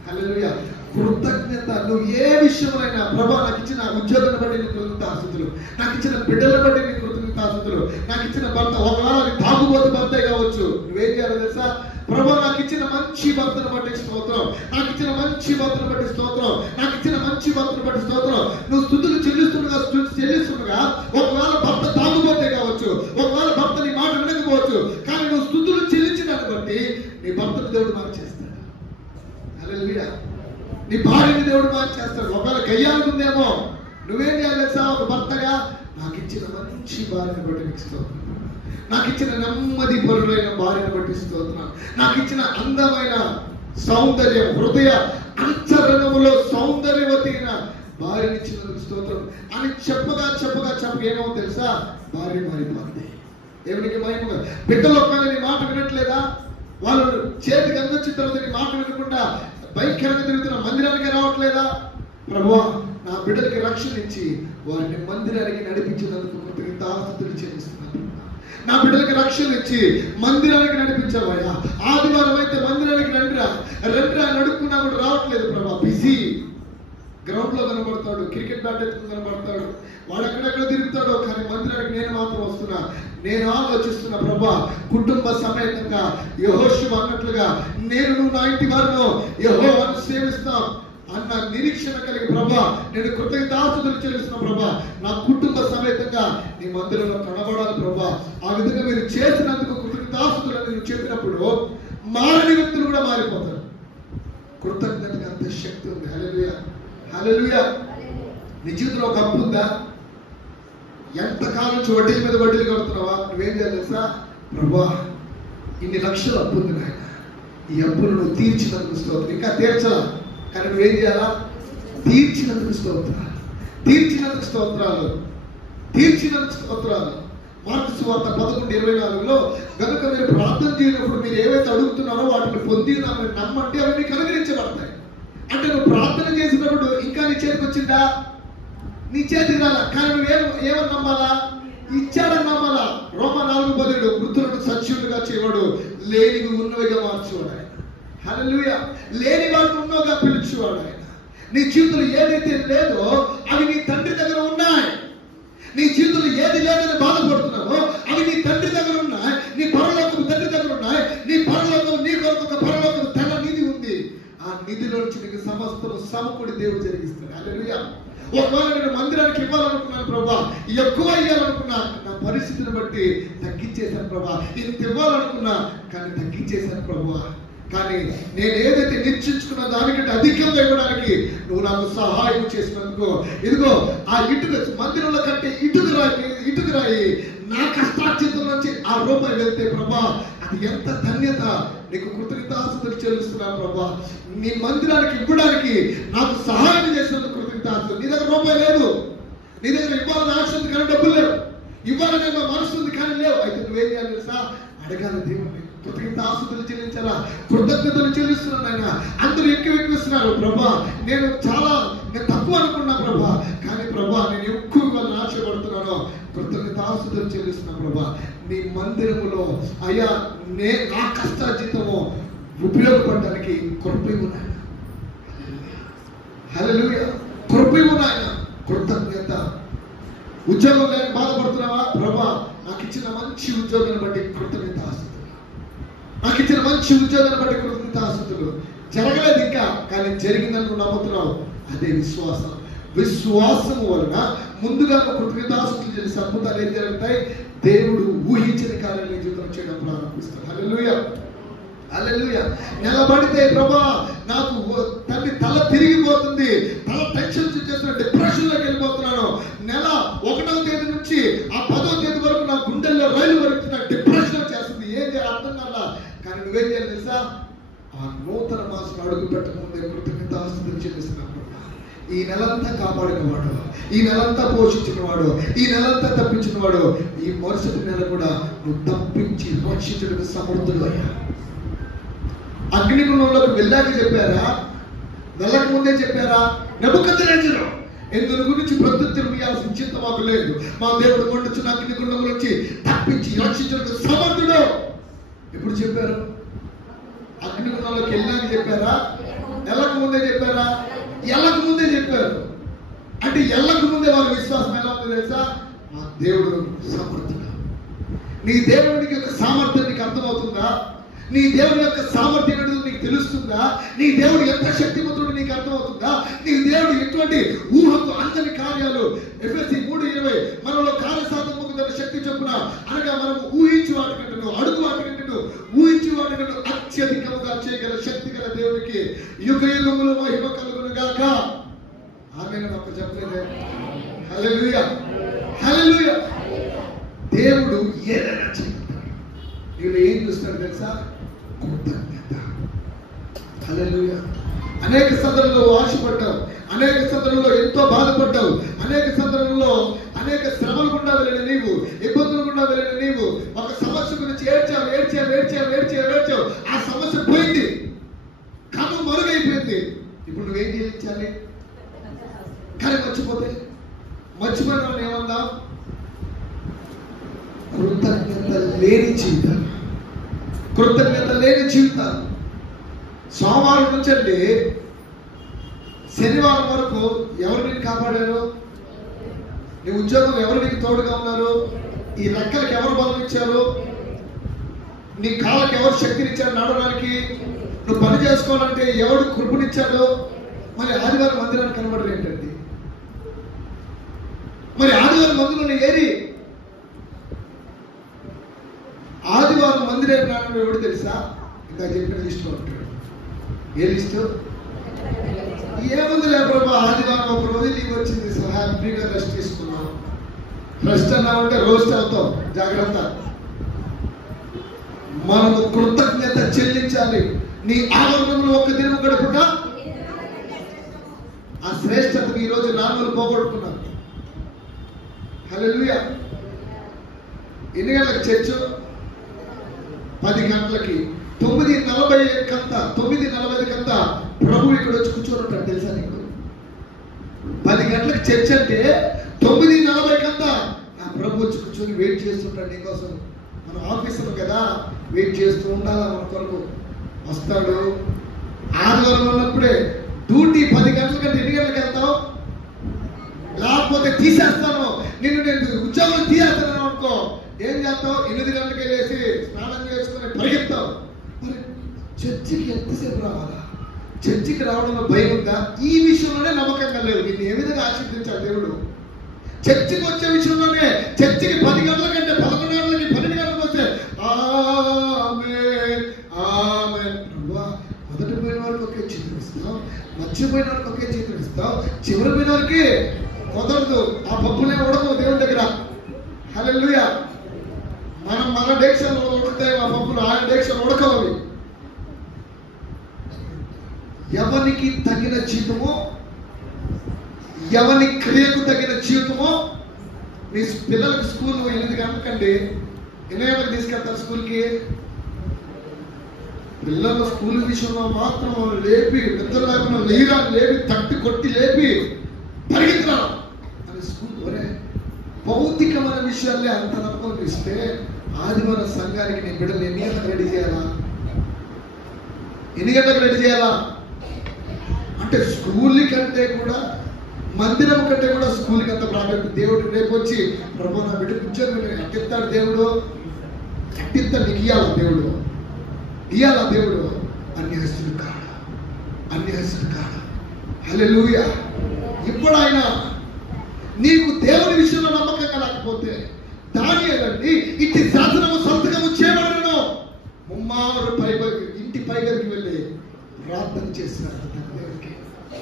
హల్లెలూయా. కృతజ్ఞత. నువ్వు ఏ విషయంలోనైనా, ప్రభా నాకు ఇచ్చిన ఉద్యోగాన్ని బట్టి నీ కృతజ్ఞతాస్తుతులు, నాకు ఇచ్చిన బిడ్డలను బట్టి నీ కృతజ్ఞతాస్తుతులు, నాకు ఇచ్చిన భర్త, ఒకవేళ అది తాగుబోతు భర్తే కావచ్చు, నువ్వేం చేయాలి తెలుసా? ప్రభా నాకు ఇచ్చిన మంచి భర్తను బట్టి స్తోత్రం, నాకు ఇచ్చిన మంచి భర్తను బట్టి స్తోత్రం, నాకు ఇచ్చిన మంచి భర్తను బట్టి స్తోత్రం. నువ్వు స్తుతులు చెల్లిస్తుండగా ఒకవేళ భర్త తాగుబోతే కావచ్చు, ఒకవేళ భర్త నీ మాట వినకపోవచ్చు, కానీ నువ్వు స్తుతులు చెల్లించడాన్ని బట్టి నీ భర్తను దేవుడు మార్చేస్తాడు. హల్లెలూయా. నీ భార్యని దేవుడు మార్చేస్తాడు. ఒకవేళ గయ్యాలుందేమో, నువ్వేం చేయాలి తెలుసా? ఒక భర్తగా నాకు ఇచ్చిన మంచి భార్యను బట్టి నీకు స్తోత్రం, నాకు ఇచ్చిన నెమ్మది పరుడైన భార్యను బట్టి స్తోత్రం, నాకు ఇచ్చిన అందమైన సౌందర్యం, హృదయ అంతరంగములో సౌందర్యవతి అయిన భార్యని ఇచ్చినందుకు స్తోత్రం అని చెప్పగా ఏమో తెలుసా? భార్య మారిపోతుంది. దేవునికి మహిమగా. బిడ్డలు ఒక్కని నీ మాట వినట్లేదా? వాళ్ళు చేతికి అందొచ్చిన తర్వాత నీ మాట వినకుండా భయంకరంగా తిరుగుతున్న మందిరానికి రావట్లేదా? ప్రభువా నా బిడ్డలకి రక్షణ ఇచ్చి వారిని మందిరానికి నడిపించినందుకు కృతజ్ఞతాస్తుతులు చెల్లిస్తున్నాను. నా బిడ్డలకి రక్షణ ఇచ్చి మందిరానికి నడిపించావయ్యా. ఆదివారం అయితే మందిరానికి రండిరా నడుపుకున్నా కూడా రావట్లేదు ప్రభా. బిజీ, గ్రౌండ్ లో కనబడతాడు, క్రికెట్ బ్యాట్ ఎత్తుకుని కనబడతాడు, వాడు ఎక్కడెక్కడ తిరుగుతాడో, కానీ మందిరానికి నేను మాత్రం వస్తున్నా. నేను ఆలోచిస్తున్నా ప్రభా, కుటుంబ సమేతంగా యెహోషువ అన్నట్లుగా నువ్వు నా ఇంటి వారిను యెహోవాను సేవిస్తాం అన్న నిరీక్షణ కలిగి ప్రభా నేను కృతజ్ఞతాస్తుతులు చెల్లిస్తున్నా ప్రభా. నా కుటుంబ సమేతంగా నీ మందిరంలో కనబడాలి ప్రభా. ఆ విధంగా మీరు చేసినందుకు కృతజ్ఞతాస్తుతులు అని నువ్వు చెప్పినప్పుడు మారని వ్యక్తులు కూడా మారిపోతారు. కృతజ్ఞతగా అంత శక్తి ఉంది. హల్లెలూయా. హల్లెలూయా. నీ జీవితంలో ఒక అప్పు ఉందా? ఎంతకాలం నుంచి వడ్డీల మీద వడ్డీలు కడుతున్నావా? నువ్వేం చేయాలి తెలుసా? ప్రభా ఇన్ని లక్షలు అప్పు ఉంది నాయన, ఈ అప్పును నువ్వు తీర్చినందుకు స్తోత్రం. ఇంకా తీర్చాలా, కానీ నువ్వేం చేయాలా? తీర్చినందుకు స్తోత్రాలు, తీర్చినందుకు స్తోత్రాలు, తీర్చినందుకు స్తోత్రాలు. మార్కు సువార్త 11:24లో కనుక మీరు ప్రార్థన చేయనప్పుడు మీరు ఏవైతే అడుగుతున్నారో వాటిని పొంది నమ్మంటే అవి మీకు అనుగ్రహించబడతాయి. అంటే నువ్వు ప్రార్థన చేసినప్పుడు ఇంకా నీ చేతికి వచ్చిందా? నీ చేతికి రాలా, కానీ నువ్వేమని నమ్మాలా? ఇచ్చాడని నమ్మాలా. రోమా 4:10 వృద్ధులను సజీవులుగా చేయవాడు, లేనివి ఉన్నవిగా మార్చేవాడు ఆయన. హల్లెలూయా. లేని వాడిని ఉన్నవిగా పిలుచువాడు ఆయన. నీ జీవితంలో ఏదైతే లేదో అవి నీ తండ్రి దగ్గర ఉన్నాయి. నీ జీవితంలో ఏది లేదని బాధపడుతున్నావో అవి నీ తండ్రి దగ్గర ఉన్నాయి. నీ పరలోకపు తండ్రి దగ్గర ఉన్నాయి. నీ పరలోకం నీ కొరకు ఒక పరలోకపు తెల్ల నిధి ఉంది. ఆ నిధిలో నుంచి నీకు సమస్తం సమకూడి దేవుడు జరిగిస్తాడు. హల్లెలూయా. ఒకవేళ నేను మందిరానికి ఇవ్వాలనుకున్నాను ప్రభా, ఎక్కువ ఇవ్వాలనుకున్నా, నా పరిస్థితిని బట్టి తగ్గించేశాను ప్రభా. ఇంత ఇవ్వాలనుకున్నా కానీ తగ్గించేశాను ప్రభా. కానీ నేను ఏదైతే నిశ్చయించుకున్న దానికంటే అధికంగా ఇవ్వడానికి నువ్వు నాకు సహాయం చేసినందుకు ఇదిగో ఆ ఇటుక మందిరంలో కంటే ఇటుక రాయి నా కష్టార్జితం నుంచి ఆ రూపాయి వెళ్తే ప్రభా అది ఎంత ధన్యత. నీకు కృతజ్ఞతాస్తుతులు చెల్లిస్తున్నాను ప్రభా. నీ మందిరానికి ఇవ్వడానికి నాకు సహాయం చేసినందుకు కృతజ్ఞతాస్తుతులు. నీ దగ్గర రూపాయి లేదు, నీ దగ్గర ఇవ్వాలని ఆశ ఉంది కానీ డబ్బులు లేవు, ఇవ్వాలనే మనసు ఉంది కానీ లేవు. అయితే నువ్వేం చేయాలి తెలుసా? అడగాలి దేవుణ్ణి. కృతజ్ఞతాస్తుతులు చెల్లించాలా? కృతజ్ఞతలు చెల్లిస్తున్నాను ఆయన. అందరూ ఎక్కువిస్తున్నారు ప్రభా, నేను తక్కువ అనుకున్నా ప్రభా, కానీ ప్రభా నేను ఎక్కువగా ఆశపడుతున్నాను. కృతజ్ఞతాస్తుతులు చెల్లిస్తున్నాను ప్రభా. నీ మందిరములో అయ్యా నా కష్టార్జితము ఉపయోగపడడానికి కృపయు నాయన. హల్లెలూయా. కృపయు నాయన. కృతజ్ఞత. ఉద్యోగం లేక బాధపడుతున్నావా? ప్రభా నాకు ఇచ్చిన మంచి ఉద్యోగాన్ని బట్టి కృతజ్ఞతాస్తుతులు, నాకు ఇచ్చిన మంచి ఉద్యోగాన్ని బట్టి కృతజ్ఞతాస్తుతులు. జరగలేదు ఇంకా, కానీ జరిగిందని నువ్వు నమ్ముతున్నావు. అదే విశ్వాసం. విశ్వాసం వలన ముందుగా కృతజ్ఞతాస్తుతులు చేసే అద్భుతాలు ఏం జరుగుతాయి? దేవుడు ఊహించిన కార్యాలు నీ జీవితంలో చేయడం ప్రారంభిస్తాడు. హల్లెలూయా, హల్లెలూయా. నిలబడితే ప్రభా నాకు తల్లి తల తిరిగిపోతుంది, తల టెన్షన్ చేస్తున్న డిప్రెషన్ లోకి వెళ్ళిపోతున్నాను. నెల 1వ తేదీ నుంచి ఆ 10వ తేదీ వరకు నా గుండెల్లో రైలు వరకు నాకు డిప్రెషన్ చేస్తుంది. ఏం చేయాలి అర్థం కాదా? కానీ నువ్వేం చేయాలి తెలుసా? ఆ నూతన మాసం అడుగు పెట్టకముందే కృతజ్ఞతాస్తుతులు చెల్లిస్తున్నాను. ఈ నెలంతా కాపాడినవాడు, ఈ నెలంతా పోషించినవాడు, ఈ నెలంతా తప్పించినవాడు, ఈ మరుసటి నెల కూడా నువ్వు తప్పించి రక్షించడానికి సమర్థుడు అయ్యా. అగ్నిగుణంలోకి వెళ్ళాక చెప్పారా? వెళ్ళక ముందే చెప్పారా? నెబుకద్నెజరు ఇందుల గురించి ప్రత్యుత్తరం ఇవ్వాల్సిన చింత మాకు లేదు, మా దేవుడు కొండొచ్చిన అగ్నిగుండం నుంచి తప్పించి రక్షించడానికి సమర్థుడు. ఎప్పుడు చెప్పారు? అగ్నిగుణంలోకి వెళ్ళాక చెప్పారా? వెళ్ళక ముందే చెప్పారా? ఎల్లక ముందే చెప్పారు. అంటే ఎల్లక ముందే వాళ్ళ విశ్వాసం ఎలా ఉందో తెలుసా? మా దేవుడు సమర్థుడు. నీ దేవునికి యొక్క సామర్థ్యం నీకు అర్థమవుతుందా? నీ దేవుని యొక్క సామర్థ్యం ఏంటో నీకు తెలుస్తుందా? నీ దేవుడు ఎంత శక్తివంతుడు నీకు అర్థమవుతుందా? నీ దేవుడు ఎటువంటి ఊహకు అందని కార్యాలు. ఎఫెసీ 3:20 మనలో కార్యసాధనకు తన శక్తి చొప్పున, అనగా మనము ఊహించి వాటికంటను అడుగు వాటికంటను ఊహించి వాటికంటూ అత్యధికముగా చేయగల శక్తి గల దేవునికి యుగ యుగములు మహిమ కలుగును గాక. ఆమేన్. ఒక చెప్పలేదే? హల్లెలూయా, హల్లెలూయా. దేవుడు ఏదైనా చేయగలడు. నీవు ఏం చూస్తాడు తెలుసా? కృతజ్ఞత. హల్లెలూయా. అనేక సందర్భంలో ఆశపడ్డావు, అనేక సందర్భంలో ఎంతో బాధపడ్డావు, అనేక సందర్భంలో అనేక శ్రమలు గుండా వెళ్ళిన నీవు, ఇబ్బందులు గుండా వెళ్ళిన నీవు ఒక సమస్య గురించి ఏడ్చావు ఏడ్చావు ఏడ్చావు ఏడ్చావు ఏడ్చావు. ఆ సమస్య పోయింది, కథ మరుగైపోయింది. ఇప్పుడు నువ్వేం చేయించాలి? కానీ మర్చిపోయిన వాళ్ళు ఏమన్నా? కృతజ్ఞత లేని జీవితాలు, కృతజ్ఞత లేని జీవితాలు. సోమవారం నుంచి అండి శనివారం వరకు ఎవరు నీకు కాపాడారు? నీ ఉద్యోగం ఎవరు నీకు తోడుగా ఉన్నారు? ఈ రెక్కలకి ఎవరు బలం ఇచ్చారు? నీ కాళ్ళకి ఎవరు శక్తినిచ్చారు నడవడానికి? నువ్వు పని చేసుకోవాలంటే ఎవడు కృపనిచ్చాడు? మరి ఆదివారం మందిరానికి కనబడరు ఏంటండి? మరి ఆదివారం మందిరంలో ఏరి ఆదివారం మందిరే ప్రాణం ఎవడు తెలుసా? ఇంకా చెప్పిన లిస్టు ఉంటాడు. ఏ లిస్టు? ఏముంది లే ప్రభా, ఆదివారం ఒక రోజు లీవ్ వచ్చింది, సో హ్యాపీగా రెస్ట్ తీసుకున్నాం. రెస్ట్ అన్నా ఉంటే రోస్ట్ అవుతాం, జాగ్రత్త. మనము కృతజ్ఞత చెల్లించాలి. నీ ఆనందంలో ఒక్క దినం గడుపుట ఆ శ్రేష్టతకు ఈ రోజు నాన్నలు పోగొట్టుకున్నాను. హల్లెలూయా. ఎన్ని గంటలకు చర్చు? 10 గంటలకి. 9:40 కంతా ప్రభు ఇక్కడ వచ్చి కూర్చోనుంటాడు తెలుసా నీకు? 10 గంటలకు చర్చ అంటే 9:40 కంతా ఆ ప్రభు వచ్చి కూర్చొని వెయిట్ చేస్తుంటాడు నీకోసం. మన ఆఫీసులో కదా వెయిట్ చేస్తూ ఉండాలా మన కొరకు. వస్తాడు. ఆదివారం ఉన్నప్పుడే డ్యూటీ 10 గంటల కంటే ఎన్ని గంటలకు వెళ్తావు? లేకపోతే తీసేస్తాను, నేను ఉద్యోగం తీసేస్తాను అనుకో, ఏం చేస్తావు? 8 గంటలకి వెళ్ళేసి స్నానం చేసుకుని పరిగెత్తావు. మరి చర్చికి ఎంతసేపు రావాలా? చర్చికి రావడంలో భయం ఉందా? ఈ విషయంలోనే నమ్మకంగా లేవు. నిన్ను ఏ విధంగా ఆశీర్వదించాడు దేవుడు? చర్చికి వచ్చే విషయంలోనే, చర్చికి 10 గంటల కంటే 11 గంటలకి 12 గంటలకు వస్తే ఆమేన్ ఆమేన్. మొదటి పోయిన వారికి ఒకే చేతులు ఇస్తావు, మర్చిపోయిన వారికి ఒకే చేతులు ఇస్తావు, చివరి పోయిన వారికి కుదరదు. ఆ పప్పులే ఉడకవు దేవుని దగ్గర. హల్లెలూయా. మన డేక్షన్లో ఉడతాయి ఆ పప్పులు, ఆయన డేక్షన్ ఉడకవు. ఎవరికి తగిన జీవితమో, ఎవరి క్రియకు తగిన జీవితమో. మీ పిల్లలకు స్కూల్ 8 గంటలకండి, ఎన్ని గంటలకు తీసుకెళ్తారు స్కూల్కి? పిల్లల స్కూల్ విషయంలో మాత్రం లేపి, నిద్ర లేకుండా లేరా లేపి తట్టి కొట్టి లేపి పరిగెత్తరా అని స్కూల్. ఒరే, భౌతికమైన విషయాలే అంత నమ్మకం ఇస్తే ఆదివారం సంఘానికి నీ బిడ్డలు ఎన్ని గంటలకు రెడీ చేయాలా? ఎన్ని గంటలకు రెడీ చేయాలా? అంటే స్కూల్ కంటే కూడా మందిరం కంటే కూడా స్కూల్కి అంత ప్రాధాన్యత. దేవుడు రేపు వచ్చి ప్రభు నా బిడ్డ ఉద్యోగం అట్టిస్తాడు దేవుడు, అట్టిస్తాడు, నీకు ఇయ్యాలా దేవుడు, ఇయ్యాలా దేవుడు. అన్యాయస్తుడు కాడా, అన్యాయస్తుడు కాడా. హల్లెలూయా. ఇప్పుడు ఆయన నీకు దేవుని విషయంలో నమ్మకంగా లేకపోతే దానియేలండి ఇట్టి శాసనము సంతకము చేయబడను ముమ్మారు ఇంటి పైగలికి వెళ్ళి ప్రార్థన చేస్తున్నారు దేవుడికి.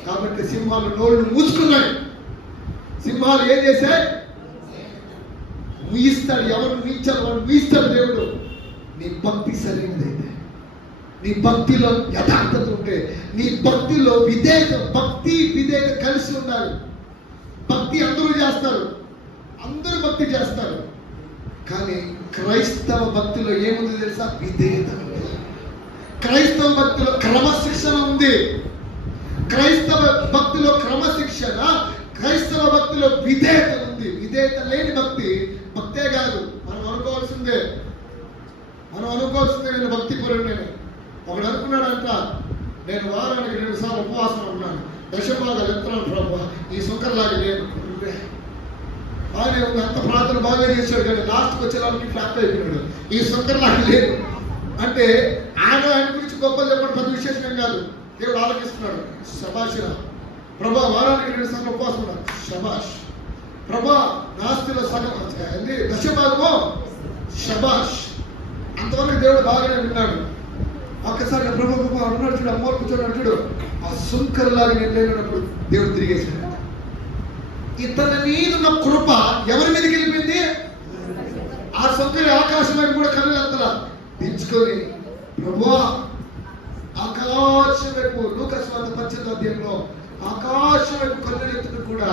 కాబట్టి సింహాలు నోళ్ళు మూసుకున్నాయి. సింహాలు ఏం చేశాయి? ముయిస్తాడు. ఎవరు ముయించాలి వాడు ముయిస్తాడు దేవుడు. నీ భక్తి సరైనదైతే, నీ భక్తిలో యథార్థత ఉంటే, నీ భక్తిలో విధేయత, భక్తి విధేయత కలిసి ఉండాలి. భక్తి అందరూ చేస్తారు, అందరూ భక్తి చేస్తారు. కానీ క్రైస్తవ భక్తిలో ఏముంది తెలుసా? విధేయత ఉంది. క్రైస్తవ భక్తిలో క్రమశిక్షణ ఉంది. క్రైస్తవ భక్తిలో క్రమశిక్షణ, క్రైస్తవ భక్తిలో విధేయత ఉంది. విధేయత లేని భక్తి భక్తే కాదు. మనం అనుకోవాల్సిందే నేను భక్తి పరుడు. నేను ఒకడు అనుకున్నాడంట, నేను వారానికి 2 సార్లు ఉపవాసం ఉన్నాను, దశభాగాలు ఎత్తున్నాను ప్రభు, ఈ సుంకర్లాగా నేను బాగా అంత ప్రార్థన బాగా చేశాడు. కానీ లాస్ట్కి వచ్చేలానికి ఫ్లాప్ అయిపోయినాడు. ఈ సుంకర్లాగా లేదు అంటే ఆయన గురించి గొప్పలు చెప్పడం పెద్ద విశేషం కాదు. దేవుడు ఆలోచిస్తున్నాడు. శభాషిరా ప్రభా, వారానికి 2 సార్లు ఉపవాసం ఉన్నాను, శభాష్ ప్రభా, నాస్తిలో సగం దశభాగమో శభాష్. అంతవరకు దేవుడు బాగానే విన్నాడు. ఒక్కసారి ప్రభు ఉన్నాడు చూడు, అమ్మోరు కూర్చోడు చూడు, ఆ సుంకర్లాగా నేను లేనప్పుడు దేవుడు తిరిగేసాడు. ఇతని మీద ఉన్న కృప ఎవరి మీదకి వెళ్ళిపోయింది? ఆ సొంకరి ఆకాశం వైపు కూడా కళ్ళు అంతలా దించుకొని ప్రభువా, ఆకాశం వైపు, లూకాసు వార్త 18వ అధ్యాయంలో ఆకాశం వైపు కళ్ళు ఎత్తుకు కూడా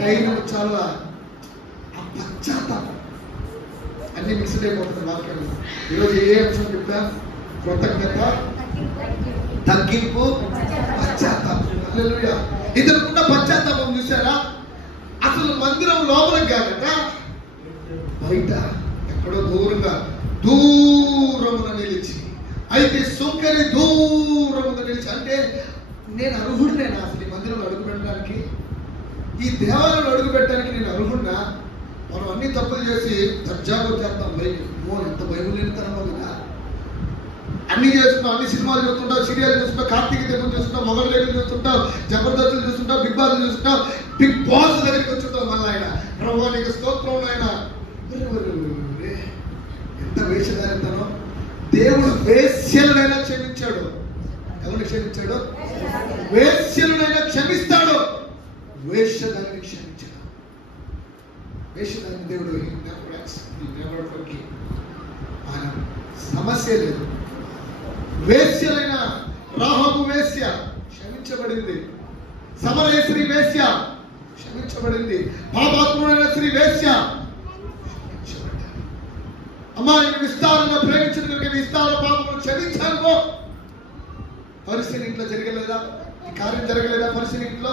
ధైర్యం చాలా. ఆ పశ్చాత్తాపం అన్ని మిక్స్డ్ అయిపోతుంది వాక్యాలు. ఈరోజు ఏ అంశం చెప్పా? కృతజ్ఞత, తగ్గింపు, పశ్చాత్తాపం. హల్లెలూయా. ఇతరుకున్న పశ్చాత్తాపం చూసారా? అసలు మందిరం లోపలికి కాదట, బయట ఎక్కడో దూరమున నిలిచి. అయితే సుంకరి దూరమున నిలిచి అంటే నేను అర్హుడినేనా అసలు ఈ మందిరంలో అడుగు పెట్టడానికి, ఈ దేవాలయంలో అడుగు పెట్టడానికి నేను అర్హుడినా? మనం అన్ని తప్పులు చేసి దర్జాగా చేస్తాం. భయం, ఎంత భయం లేని తనమో కదా. అన్ని చేస్తున్నాం, అన్ని సినిమాలు చూస్తుంటావు, సీరియల్ చూస్తుంటావు, కార్తీక దీపం చూస్తుంటావు, మొగల్ రేకులు చూస్తుంటావు, జబర్దస్తులు చూస్తుంటావు, బిగ్ బాస్ చూస్తుంటావు, బిగ్ బాస్ దగ్గరికి వచ్చుంటావు. మళ్ళీ ఆయన ప్రభు నీకు స్తోత్రం. ఆయన ఎంత వేషధారితనం. దేవుడు వేశ్యలనైనా క్షమించాడు. ఎవరిని క్షమించాడు? వేశ్యలనైనా క్షమిస్తాడు, వేషధారిని క్షమించాడు. వేషధారిని దేవుడు ఆయన సమస్య లేదు. వేశ్యలైన రాహాబు వేశ్య క్షమించబడింది. సమరేశ్వరి వేశ్య క్షమించబడింది. పాపాత్ముడైన స్త్రీ వేశ్య క్షమించబడ్డారు. అమ్మా, నేను విస్తారంగా ప్రేమించిన కనుక విస్తార పాపమును క్షమించాను. పరిస్థితి ఇంట్లో జరగలేదా? ఈ కార్యం జరగలేదా? పరిస్థితి ఇంట్లో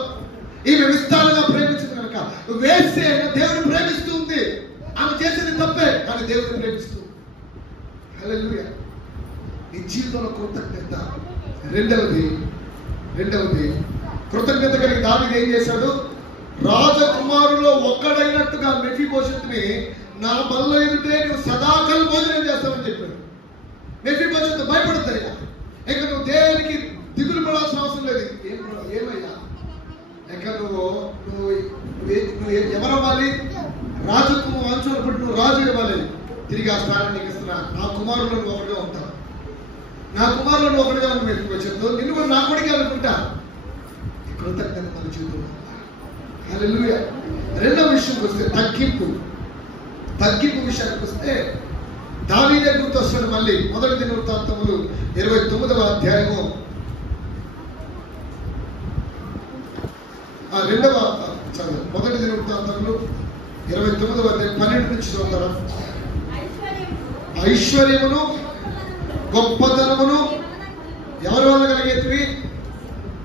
ఈమె విస్తారంగా ప్రేమించింది కనుక వేశ్య దేవుడు ప్రేమిస్తూ ఉంది. ఆమె చేసేది తప్పే, కానీ దేవుడిని ప్రేమిస్తూ. హల్లెలూయా. నీ జీవితంలో కృతజ్ఞత. రెండవది కృతజ్ఞత కలిగి దావీదు ఏం చేశాడు? రాజకుమారులో ఒక్కడైనట్టుగా మెఫీబోషెతుని నా బల్ల ఎదుటే నువ్వు సదాకాలం భోజనం చేస్తావని చెప్పాడు. మెఫీబోషెతు భయపడతాయా? ఇక నువ్వు దేనికి దిగులు పడాల్సిన అవసరం లేదు. ఏమయ్యా, ఇక నువ్వు ఎవరవ్వాలి? రాజకుమారు వంశంలో పుట్టి నువ్వు రాజు ఇవ్వాలి. తిరిగి ఆ స్థానాన్ని నీకు ఇస్తున్నా. నా కుమారులు నువ్వు ఒకటిగా ఉంటావు, నా కుమారులు నువ్వు ఒకటిగా మెఫీబోషెతు, నిన్ను కూడా నా కొడుకే అనుకుంటా. కృతజ్ఞత మన జీవితంలో. హల్లెలూయా. రెండవ విషయానికి వస్తే తగ్గింపు విషయానికి వస్తే దావీదే గుర్తొస్తాడు. మళ్ళీ మొదటి దినవృత్తాంతములు 29వ అధ్యాయము 2వ చదువు. మొదటి దినవృత్తాంతములు 29వ అధ్యాయం 12 నుంచి చదువుతారా? ఐశ్వర్యమును గొప్పతనమును ఎవరి వల్ల కలిగేటివి?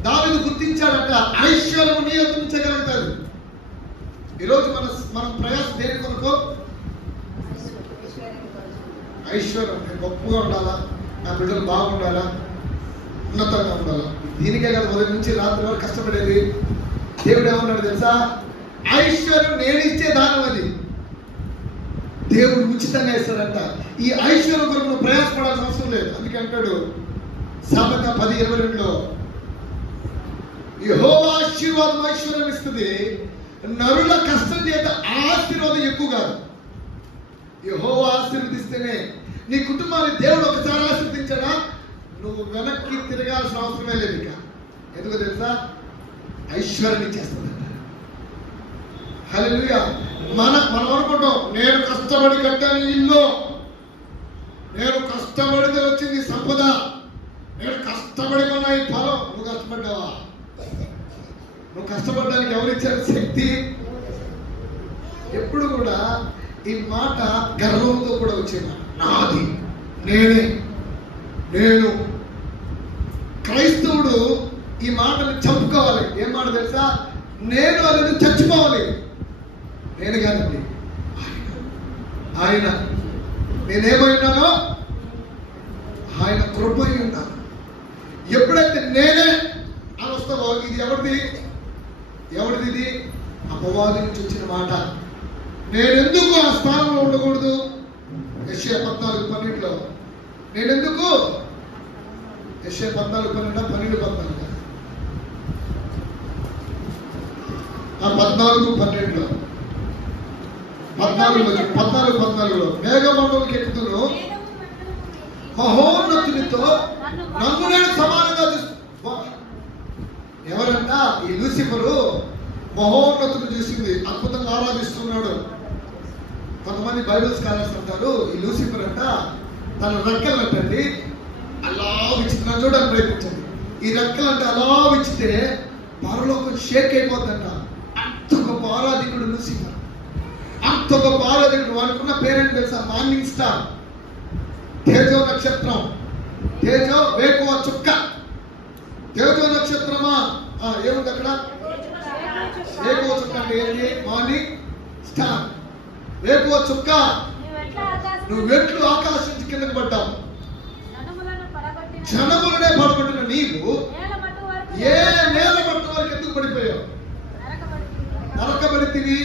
దావీదు గుర్తించాడట. ఐశ్వర్యము నీ యొద్ద నుంచి కలుగుతాడు. ఈరోజు మనం ప్రయాసం దేని కొరకు? ఐశ్వర్యం. నేను గొప్పగా ఉండాలా, నా బిడ్డలు బాగుండాలా, ఉన్నతంగా ఉండాలా. దీనికే కదా ఉదయం నుంచి రాత్రి వరకు కష్టపడేది. దేవుడు ఏమన్నాడు తెలుసా? ఐశ్వర్యం నేను ఇచ్చే దానం అది. దేవుడు ఉచితంగా ఇస్తాడంట. ఈ ఐశ్వర్యం కొరకు నువ్వు ప్రయాసపడాల్సిన అవసరం లేదు. అందుకే అంటాడు సామెత 10:22లో, యెహోవా ఆశీర్వాదం ఐశ్వర్యం ఇస్తుంది, నరుల కష్టం చేత ఆశీర్వాదం ఎక్కువ కాదు. యెహోవా ఆశీర్వదిస్తేనే నీ కుటుంబాన్ని దేవుడు ఒకసారి ఆశీర్వదించాడా నువ్వు వెనక్కి తిరగాల్సిన అవసరమే లేదు. ఇక ఎందుకో తెలుసా? ఐశ్వర్యం ఇచ్చేస్తుందంట. హల్లెలూయా. మనం అనుకుంటాం, నేను కష్టపడి కట్టాను ఇల్లు, నేను కష్టపడితే వచ్చింది సంపద, నేను కష్టపడి కొన్నా ఈ ఫలం. నువ్వు కష్టపడ్డావా? నువ్వు కష్టపడడానికి ఎవరిచ్చారు శక్తి? ఎప్పుడు కూడా ఈ మాట గర్వంతో కూడా వచ్చే మాట, నాది, నేనే, నేను. క్రైస్తవుడు ఈ మాటని చంపుకోవాలి. ఏం మాట తెలుసా? నేను అనేది చచ్చిపోవాలి. నేను కాదండి, ఆయన. నేనేమైనానో ఆయన కృప అయి ఉన్నాను. ఎప్పుడైతే నేనే అని వస్తావో, ఇది ఎవరిది? ఇది అపవాది నుంచి వచ్చిన మాట. నేనెందుకు ఆ స్థానంలో ఉండకూడదు? యెషయా 14:12లో నేనెందుకు? యెషయా 14:12, 12:14. 14:12లో 14:14లో మేఘమండలికి ఎక్కుతును, మహోన్నతునితో నన్ను నేను సమానంగా చూస్తా. ఎవరంట? ఈ లూసిఫరు మహోన్నతుని చూసింది, అద్భుతంగా ఆరాధిస్తున్నాడు. కొంతమంది బైబిల్ స్కాలర్స్ అంటారు, ఈ లూసిఫర్ అంట తన రెక్కలు అంటండి అలా విచ్చినా చూడడానికి ప్రయత్నించండి. ఈ రెక్కలు అంటే అలా విచ్చితే పరలోకం షేక్ అయిపోతుందంట. అంత గొప్ప ఆరాధికుడు లూసిఫర్, అంత గొప్ప ఆరాధికుడు. వాడుకున్న పేరెంట్ తెలుసా? మార్నింగ్ స్టార్, తేజో నక్షత్రం, తేజో వేకువ చుక్క. తేజో నక్షత్రమా ఏముంది అక్కడ? వేకువ చుక్క అంటే ఏంటి? మార్నింగ్ స్టార్, వేకువ చుక్క. నువ్వెట్లు ఆకాశం నుంచి కిందకు పడ్డావు, జనములనే పడగొట్టిన నీవు ఏ నేల మట్టు వరకు ఎందుకు పడిపోయావు? నరకబడితివి.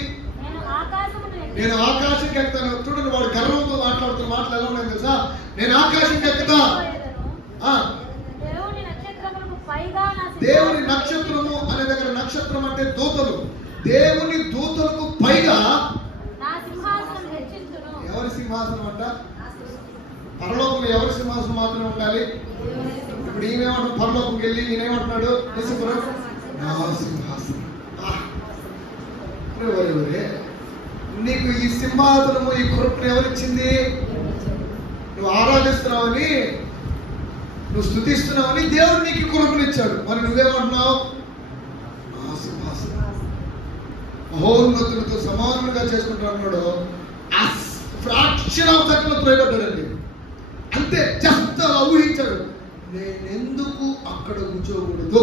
నేను ఆకాశంకి ఎక్కుతాను. చూడండి, వాడు గర్వంతో మాట్లాడుతున్న మాటలు ఎలా ఉన్నాయి తెలుసా? నేను ఆకాశంకి ఎక్కుతా. దేవుని నక్షత్రము అనే దగ్గర నక్షత్రం అంటే దూతలు. దేవుని దూతలకు పైగా ఎవరి సింహాసనం అంట? పరలోకంలో ఎవరి సింహాసనం మాత్రమే ఉండాలి? ఇప్పుడు ఈయనేమంటాడు? పరలోకంకి వెళ్ళి ఈయనేమంటున్నాడు? లూసిఫరు నా సింహాసనం. నీకు ఈ సింహాసనము, ఈ కృపను ఎవరిచ్చింది? నువ్వు ఆరాధిస్తున్నావని, నువ్వు స్తుతిస్తున్నావని దేవుడు నీకు కృపను ఇచ్చాడు. మరి నువ్వేమంటున్నావు? నా సింహాసనం మహోన్నతులతో సమానంగా చేసుకుంటున్నాడు. ఆ ఫ్రాక్షన్ ఆఫ్ సెకండ్ ప్రయోగపడ్డాడండి. అంతే, జస్ట్ అలా ఊహించాడు. నేనెందుకు అక్కడ కూర్చోకూడదు?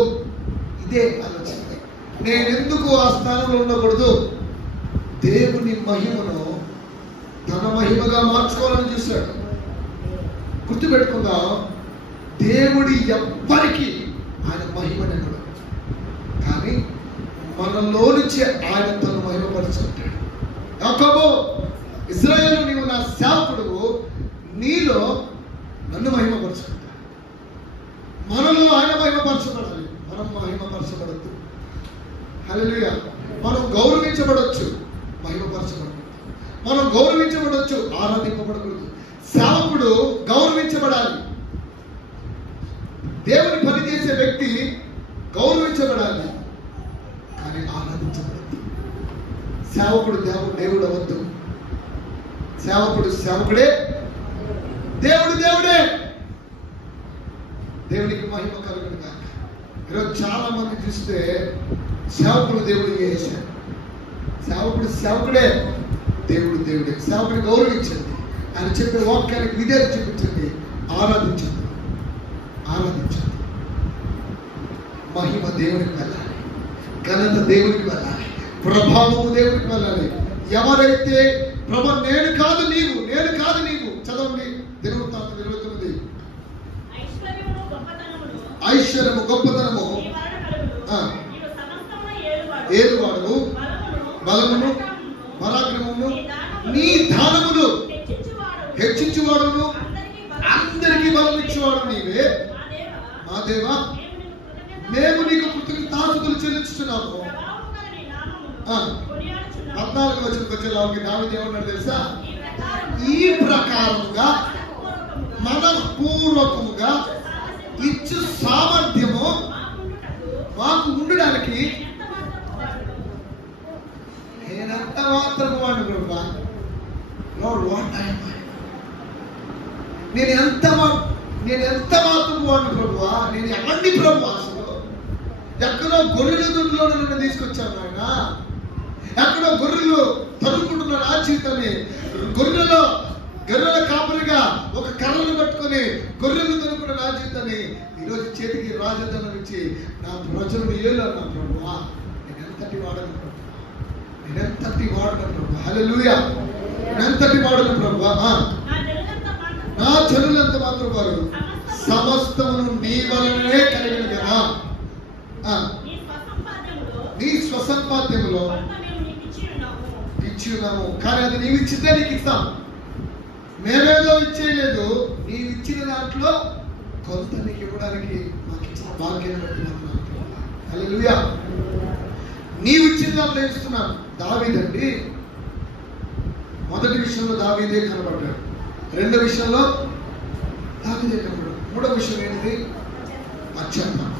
ఇదే ఆలోచన. నేనెందుకు ఆ స్థానంలో ఉండకూడదు? దేవుని మహిమను తన మహిమగా మార్చుకోవాలని చూశాడు. గుర్తుపెట్టుకుందాం, దేవుడి ఎవ్వరికి ఆయన మహిమనివ్వడు, కానీ మనలో నుంచి ఆయన తన మహిమపరుచుకుంటాడు. యాకోబు, ఇశ్రాయేలు, నీవు నా సేవకుడు, నీలో నన్ను మహిమపరుచుకుంటా. మనలో ఆయన మహిమపరచబడాలి, మనం మహిమపరచబడద్దు. హల్లెలూయా. మనం గౌరవించబడొచ్చు, మహిమపరచబడదు. మనం గౌరవించబడొచ్చు, ఆరాధింపబడకూడదు. సేవకుడు గౌరవించబడాలి. దేవుని పని చేసే వ్యక్తి గౌరవించబడాలి, కానీ ఆరాధించబడద్దు. సేవకుడు దేవుడు అవద్దు. సేవకుడు సేవకుడే, దేవుడు దేవుడే. దేవునికి మహిమ కలుగును గాక. ఈరోజు చాలా మంది చూస్తే సేవకుడు దేవుడు చేశాడు. సేవకుడు సేవకుడే, దేవుడు దేవుడే. సేవకుడిని గౌరవించండి, ఆయన చెప్పే వాక్యానికి విధేయత చూపించండి, ఆరాధించండి. మహిమ దేవునికి వెళ్ళాలి, ఘనత దేవునికి వెళ్ళాలి, ప్రభావము దేవునికి వెళ్ళాలి. ఎవరైతే ప్రభు నేను కాదు నీవు, నేను కాదు నీవు. చదవండి దినవృత్తాంతం 29. ఐశ్వర్యము గొప్పతనము హెచ్చించువాడును అందరికీ బలం ఇచ్చేవాడు నీవే. మా దేవా, మేము నీకు కృతజ్ఞతాస్తుతులు చెల్లించుతున్నాము. 14వ వచనంకి వచ్చేలాగా దావీదు ఏమన్నాడు తెలుసా? ఈ ప్రకారముగా మనపూర్వకముగా ఇచ్చు సామర్థ్యము మాకు ఉండడానికి నేనంత మాత్రం వాడు ప్రభా. నేను ఎంత మాత్రం వాడిని ప్రభువా. నేను ఎవరిని ప్రభు? అసలు ఎక్కడో గొర్రెల దొడ్లో నన్ను తీసుకొచ్చాను ఆయన. ఎక్కడో గొర్రెలు తరుముకుంటున్న నా జీవితాన్ని, గొర్రెల కాపరిగా ఒక కర్రను పట్టుకొని గొర్రెలు తరుముకున్న నా జీవితాన్ని ఈరోజు చేతికి రాజధనం ఇచ్చి నా ప్రజలను ఏలు అన్నా ప్రభువా. నేనెంతటి వాడను ప్రభు, నేనెంతటి వాడను ప్రభు. హల్లెలూయా. నేనెంతటి వాడను ప్రభు. నా జనులంత మాత్రం వారు సమస్తమును నీ వలనే కలిగిన కదా. నీ స్వసంపాద్యములో ఇచ్చి ఉన్నాము. కానీ అది నీవు ఇచ్చితే నీకు ఇస్తాం. మేమేదో ఇచ్చేయలేదు. నీవు ఇచ్చిన దాంట్లో కొంత నీకు ఇవ్వడానికి మాకు ఇచ్చిన భాగ్యాన్ని బట్టి హల్లెలూయా. నీవు ఇచ్చిన దాంట్లో ఇస్తున్నాను. దావీదండి మొదటి విషయంలో దావీదే కనబడ్డాడు. రెండో విషయంలో దావీదే కనబడ్డాడు. మూడో విషయం ఏంటిది? పశ్చాత్తాపం.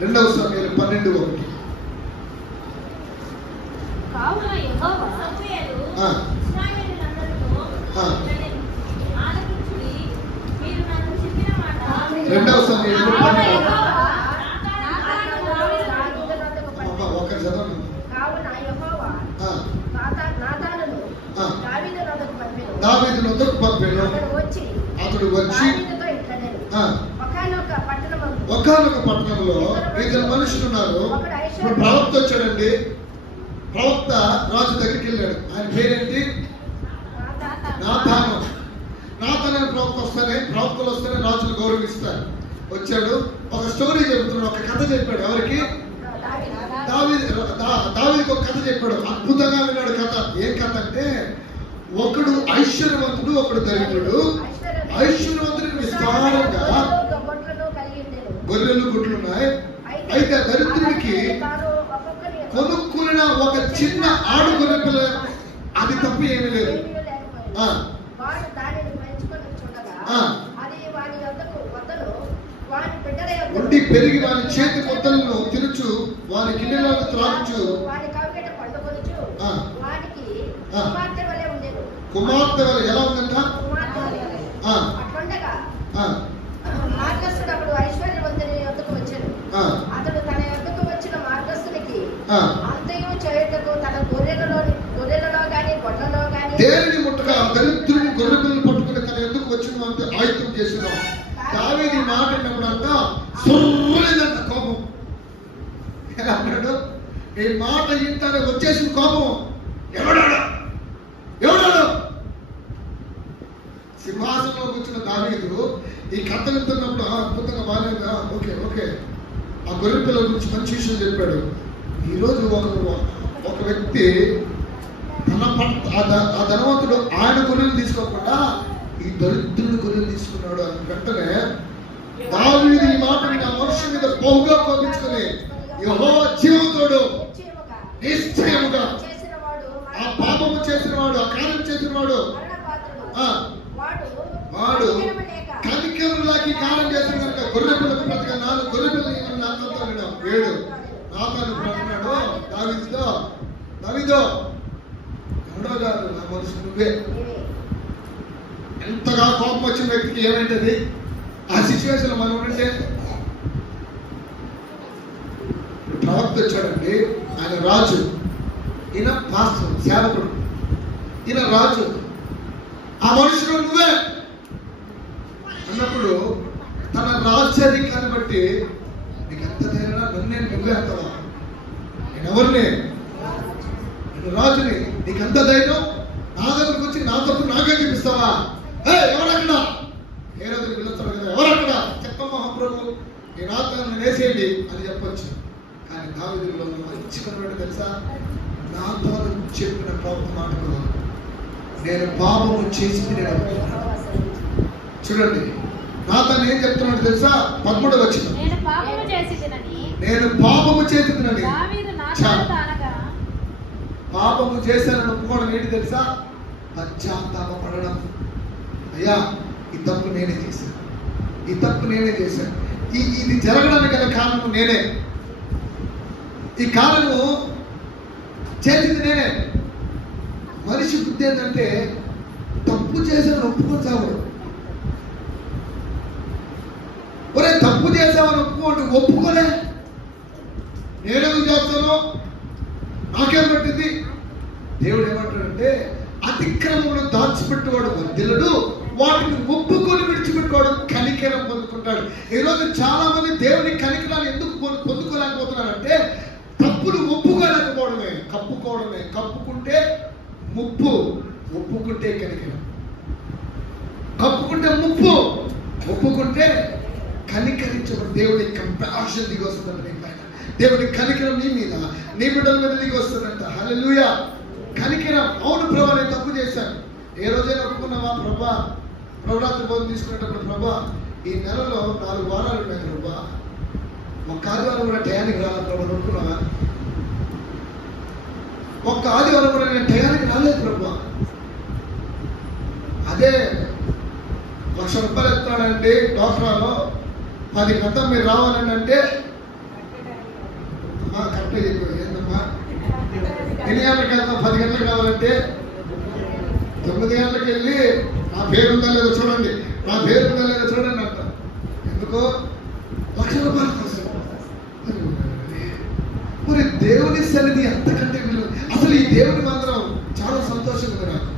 2వ సమూయేలు 12:1. రెండవ సమూయేలు ఒక చదవండి. దావీదు వద్దకు పంపెను. అతడు వచ్చి ఒకానొక పట్టణంలో 2 మనుషులు ఉన్నారు. ఇప్పుడు ప్రవక్త వచ్చాడండి. ప్రవక్త రాజు దగ్గరికి వెళ్ళాడు. ఆయన పేరేంటి? నాతాను. నాతాను ప్రవక్తలు వస్తేనే రాజులు గౌరవిస్తారు. వచ్చాడు, ఒక స్టోరీ చెబుతున్నాడు, ఒక కథ చెప్పాడు. ఎవరికి? దావీదుకి ఒక కథ చెప్పాడు. అద్భుతంగా విన్నాడు కథ. ఏం కథ అంటే, ఒకడు ఐశ్వర్యవంతుడు, ఒకడు దరిద్రుడు. ఐశ్వర్యవంతుడికి విస్తారంగా గొర్రెలు గుడ్లు ఉన్నాయి. అయితే దరిద్రుడికి కొనుక్కున్న ఒక చిన్న ఆడు గొర్రె పిల్ల, అది తప్పు ఏమీ లేదు. ఉండి పెరిగి వారి చేతి ముద్దలను తినుచు, వారి గిన్నెలను త్రాగుచు, కుమార్తె వల్ల ఎలా ఉందంట? మార్గస్థుడు ఐశ్వర్యవంతుని యొద్దకు వచ్చాడు. అతడు తన యొద్దకు వచ్చిన మార్గస్థునికి అంతయు చేయుటకు తన గొర్రెలలో గాని గొడ్లలో గాని దేనిని ముట్టగా దరిద్రుని గొర్రె పిల్లలు పట్టుకుని తన ఎందుకు వచ్చిన అంతే ఆయుధం చేసినాం. దావీదు ఈ మాట అన్నప్పుడంట సొర్రలేదంట కోపం. ఎలా అన్నాడు? ఈ మాట ఇంటానే వచ్చేసిన కోపం. ఎవడాడు సింహాసనంలో కూర్చున్న దావీదు ఈ కథ వింటున్నప్పుడు అద్భుతంగా బాగా ఓకే ఆ గొర్రె పిల్లల గురించి మంచి విషయం చెప్పాడు. ఈరోజు ఒక వ్యక్తి ఆ ధనవంతుడు ఆయన గొర్రెలు తీసుకోకుండా ఈ దరిద్రుడు గొర్రెలు తీసుకున్నాడు అని వెంటనే దావీదు ఈ మాటని నా మనుషు మీద బహుగా కోపించుకుని, యెహోవా జీవతోడు నిశ్చయముగా ఆ పాపము చేసిన వాడు, ఆ కార్యం చేసిన వాడు కనికరులకి కాలం చేసిన కనుక గొర్రె పిల్లలకు బ్రతక 4 గొర్రె పిల్లలు నాతో 7 నాతాను బ్రతన్నాడు. దావీదో ఎవడో కాదు, నా మనసు నువ్వే. ఎంతగా కోపం వచ్చిన వ్యక్తికి ఏమైంటది? ఆ సిచ్యువేషన్ మనం ఉంటే ప్రవక్త వచ్చాడండి. ఆయన రాజు, ఈయన పాస్టర్ సేవకుడు, ఈయన రాజు. ఆ మనుషులు నువ్వే అన్నప్పుడు తన రాజ్యాధికాన్ని బట్టి నీకు ఎంత ధైర్యం? నన్నే నువ్వే అంటావా? నేను ఎవరిని? నేను రాజుని. నీకెంత ధైర్యం? నా దగ్గరకు వచ్చి నా తప్పు నాకే చూపిస్తావా? ఎవరక్కడ? ఏ రోజు పిలుస్తాడు కదా, ఎవరక్కడ? చెప్పమ్మా మహాప్రభు, నీ నాతను వేసేయండి అని చెప్పొచ్చు. కానీ దావీదులో మంచి తెలుసా? నాతో చెప్పిన పాప మాటలు, నేను పాపము చేసింది నేను అనుకుంటున్నాను. చూడండి నాతను ఏం చెప్తున్నాడు తెలుసా? 13వ వచనం, నేను పాపము చేసితినని పాపము చేశానని ఒప్పుకోవడం ఏంటి తెలుసా? పశ్చాత్తాపపడడం. అయ్యా ఈ తప్పు నేనే చేశాను, ఈ తప్పు నేనే చేశాను, ఇది జరగడానికి గల కారణము నేనే, ఈ కారణము చేసింది నేనే. మనిషి బుద్ధి ఏంటంటే తప్పు చేశాను ఒప్పుకోసావు. ఒరే తప్పు చేసావని ఒప్పుకోలే, నేనేం చేస్తాను, నాకేం పట్టింది. దేవుడు ఏమంటాడంటే అతిక్రమమును దాచిపెట్టువాడు వర్ధిల్లడు, వాటిని ఒప్పుకొని విడిచిపెట్టువాడు కనికరం పొందుకుంటాడు. ఈరోజు చాలా మంది దేవుని కనికరాలు ఎందుకు పొందుకోలేకపోతున్నారంటే తప్పులు ఒప్పుకోలేకపోవడమే, కప్పుకోవడమే. కప్పుకుంటే ముప్పు, ఒప్పుకుంటే కనికరం. కప్పుకుంటే ముప్పు, ఒప్పుకుంటే కనికరించబడి దేవుడి కంపాషన్ దిగి వస్తుందంట నీ పైన. దేవుడి కనికరం నీ మీద, నీ బిడ్డల మీద దిగి వస్తుందంట. హల్లెలూయా. కనికరం. అవును ప్రభా నేను తప్పు చేశాను. ఏ రోజైనా ఒప్పుకున్నావా? ప్రభా ప్రభురాత్రి భోజనం తీసుకునేటప్పుడు ప్రభా ఈ నెలలో 4 వారాలు ఉన్నాయి ప్రభా, ఒక్క ఆదివారం కూడా టయానికి రావాలి ప్రభా ఒప్పుకున్నావా? ఒక్క ఆదివారం కూడా నేను టయానికి రాలేదు ప్రభా. అదే ₹1,00,000 ఎత్తున్నాడంటే డాక్టరాలో 10 గంటలు మీరు రావాలని అంటే కరెక్ట్గా చెప్పు ఏందమ్మా, ఎన్ని గంటలకు వెళ్తాం? 10 గంటలకు కావాలంటే 9 గంటలకు వెళ్ళి నా పేరు ఉందా లేదో చూడండి, నా పేరు ఉందా లేదో చూడండి అంట. ఎందుకో ₹1,00,000 కోసం. మరి దేవుని సన్నిధి అంతకంటే విలువ. అసలు ఈ దేవుని మందిరం చాలా సంతోషంగా నాకు.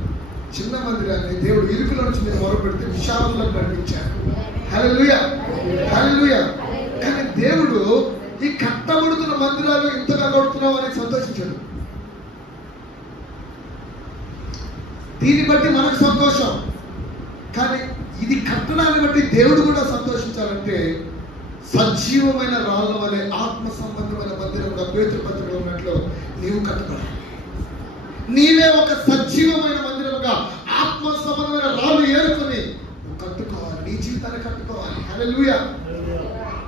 చిన్న మందిరాన్ని దేవుడు ఇరుకుల నుంచి మీరు మొదలుపెడితే విశాలంలో నడిపించారు. హల్లెలూయా, హల్లెలూయా. కానీ దేవుడు ఈ కట్టబడుతున్న మందిరాలు ఇంతగా కడుతున్నావు అని సంతోషించాడు. దీన్ని బట్టి మనకు సంతోషం, కానీ ఇది కట్టడాన్ని బట్టి దేవుడు కూడా సంతోషించాలంటే సజీవమైన రాళ్ళ వలె ఆత్మ సంబంధమైన మందిరంగా పేతురు పత్రికలో ఉన్నట్లు నీవు కట్టబడాలి. నీవే ఒక సజీవమైన మందిరముగా ఆత్మ సంబంధమైన రాళ్ళు ఏరుకొని కట్టుకోవాలి, నీ జీవితాన్ని కట్టుకోవాలి. హల్లెలూయా,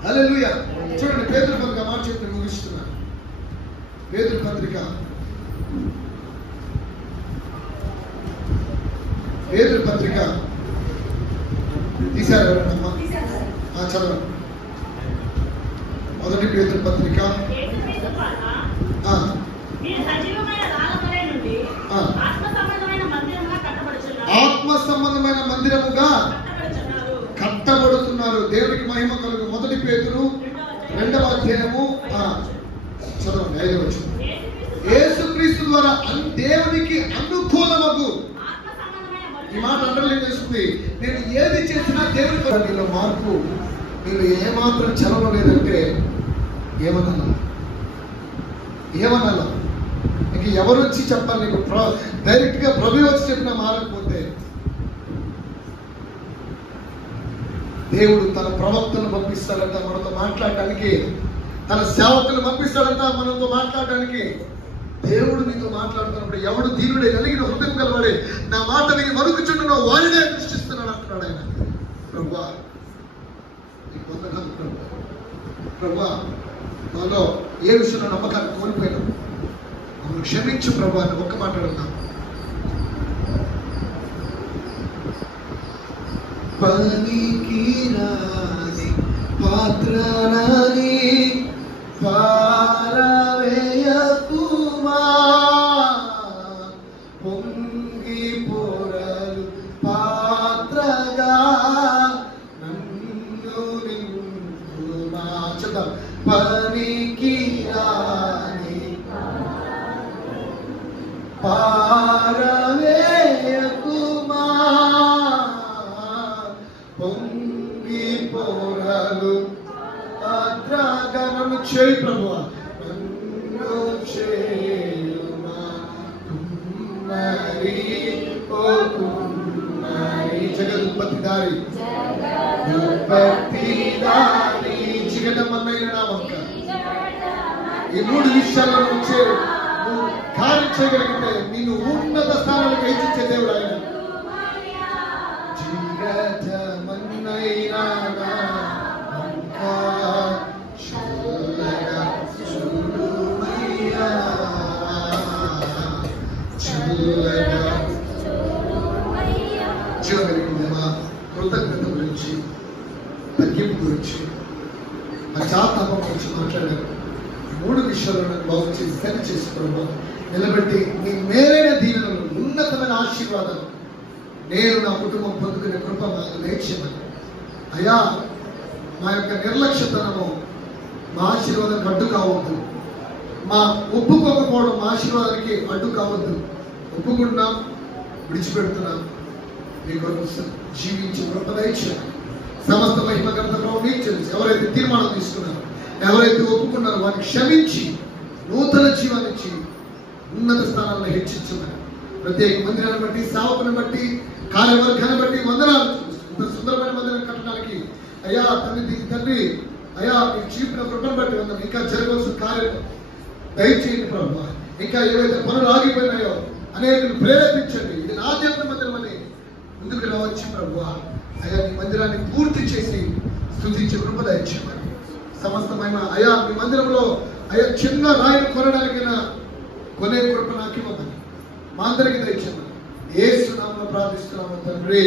హల్లెలూయా. చూడండి పేతురు పత్రిక మాట చెప్పి ముగిస్తున్నాను. పేతురు పత్రిక తీశారు ఎవరమ్మా? చదవండి. మొదటి పేతురు పత్రిక ఆత్మ సంబంధమైన మందిరముగా కట్టబడుతున్నారు. దేవునికి మహిమ కలుగు. మొదటి పేతురు 2వ అధ్యాయము చదవండి 5వ వచనం. యేసుక్రీస్తు ద్వారా దేవునికి అనుకూలమగు. ఈ మాట అండర్లైన్ చేసుకుంది. నేను ఏది చేసినా దేవుని మార్పు మీరు ఏమాత్రం చదవలేదంటే ఏమన్నా నీకు ఎవరు వచ్చి చెప్పాలి? నీకు డైరెక్ట్ గా ప్రభు వచ్చి చెప్పినా మారకపోతే దేవుడు తన ప్రవక్తను పంపిస్తాడంట మనతో మాట్లాడటానికి, తన సేవకులు పంపిస్తాడంట మనతో మాట్లాడటానికి. దేవుడు నీతో మాట్లాడుతున్నప్పుడు ఎవడు దీనుడే కలిగిన హృదయం కలవాడే నా మాట నీకు మరుగుచుండునో వాడినే దృష్టిస్తున్నాడు అంటున్నాడు ఆయన. ప్రభువా నీకు వందనాలు ప్రభువా, నాలో ఏ విషయంలో నమ్మకాన్ని కోల్పోయినా మమ్మల్ని క్షమించు ప్రభు అని ఒక్క మాట్లాడుతున్నాం. పనికి రాని పాత్రని పారవేయకుమా, పొంగి పొరలు పాత్రగా నన్ను నింపుమా. చూద్దాం. పనికి రాని పారవేయకుమా, పొంగి పొరలు పాత్రగా నన్ను చేయి ప్రభువా, నన్ను చేయుమా. కుమ్మరి ఓ కుమ్మరి, జగదుత్పత్తి దారి చిగటమన్నైన నా వంక. ఈ 3 విషయాల నుంచే నువ్వు కార్యం చేయగలిగితే నేను ఉన్నత స్థానాలకు హెచ్చించే దేవుడు ఆయన. జీవం కలిగింది. మా కృతజ్ఞత గురించి, తగ్గింపు గురించి, మా చాతాపం గురించి మాట్లాడారు. ఈ 3 విషయాలు నన్ను బాగు చేసి సరి చేసుకోవడం నిలబెట్టి మీ మేలైన దీవెనలు, ఉన్నతమైన ఆశీర్వాదం నేను నా కుటుంబం పొందుకునే కృప మాకు దయచేయమని. అయ్యా, మా యొక్క నిర్లక్ష్యతనము మా ఆశీర్వాదానికి అడ్డు కావద్దు. మా ఒప్పుకోకపోవడం మా ఆశీర్వాదానికి అడ్డు కావద్దు. ఒప్పుకుంటున్నాం, విడిచిపెడుతున్నాం. మీ కొరకు జీవించి కృప దయచేయమని. సమస్త మహిమ ఘనత ప్రభు మీకు తెలుసు. ఎవరైతే తీర్మానం తీసుకున్నారో, ఎవరైతే ఒప్పుకున్నారో వారిని క్షమించి నూతన జీవాన్ని ఇచ్చి ఉన్నత స్థానాలను హెచ్చించమని. ప్రత్యేక మందిరాన్ని బట్టి, సేవకుని బట్టి, కార్యవర్గాన్ని బట్టి వందనాలు. ఇంత సుందరమైన మందిరం కట్టడానికి అయ్యా తండ్రి, అయ్యా మీరు చూపిన కృపను బట్టి వందనం. ఇంకా జరగవలసిన కార్యం దయచేయండి ప్రభు. ఇంకా ఏవైతే పనులు ఆగిపోయినాయో అనేకులు ప్రేరేపించండి. ఇది నా జీవిత మందిరం అని ముందుకు రావచ్చు ప్రభు. అయ్యా మీ మందిరాన్ని పూర్తి చేసి స్తుతించే కృప దయచేయమని. సమస్తమైన అయ్యా మీ మందిరంలో అయ్యా చిన్న రాయిని కొనడానికైనా కొనే కృప నాకు ఇవ్వమని మా అందరికీ దయచేయమని యేసు నామములో ప్రార్థిస్తున్నాము తండ్రి.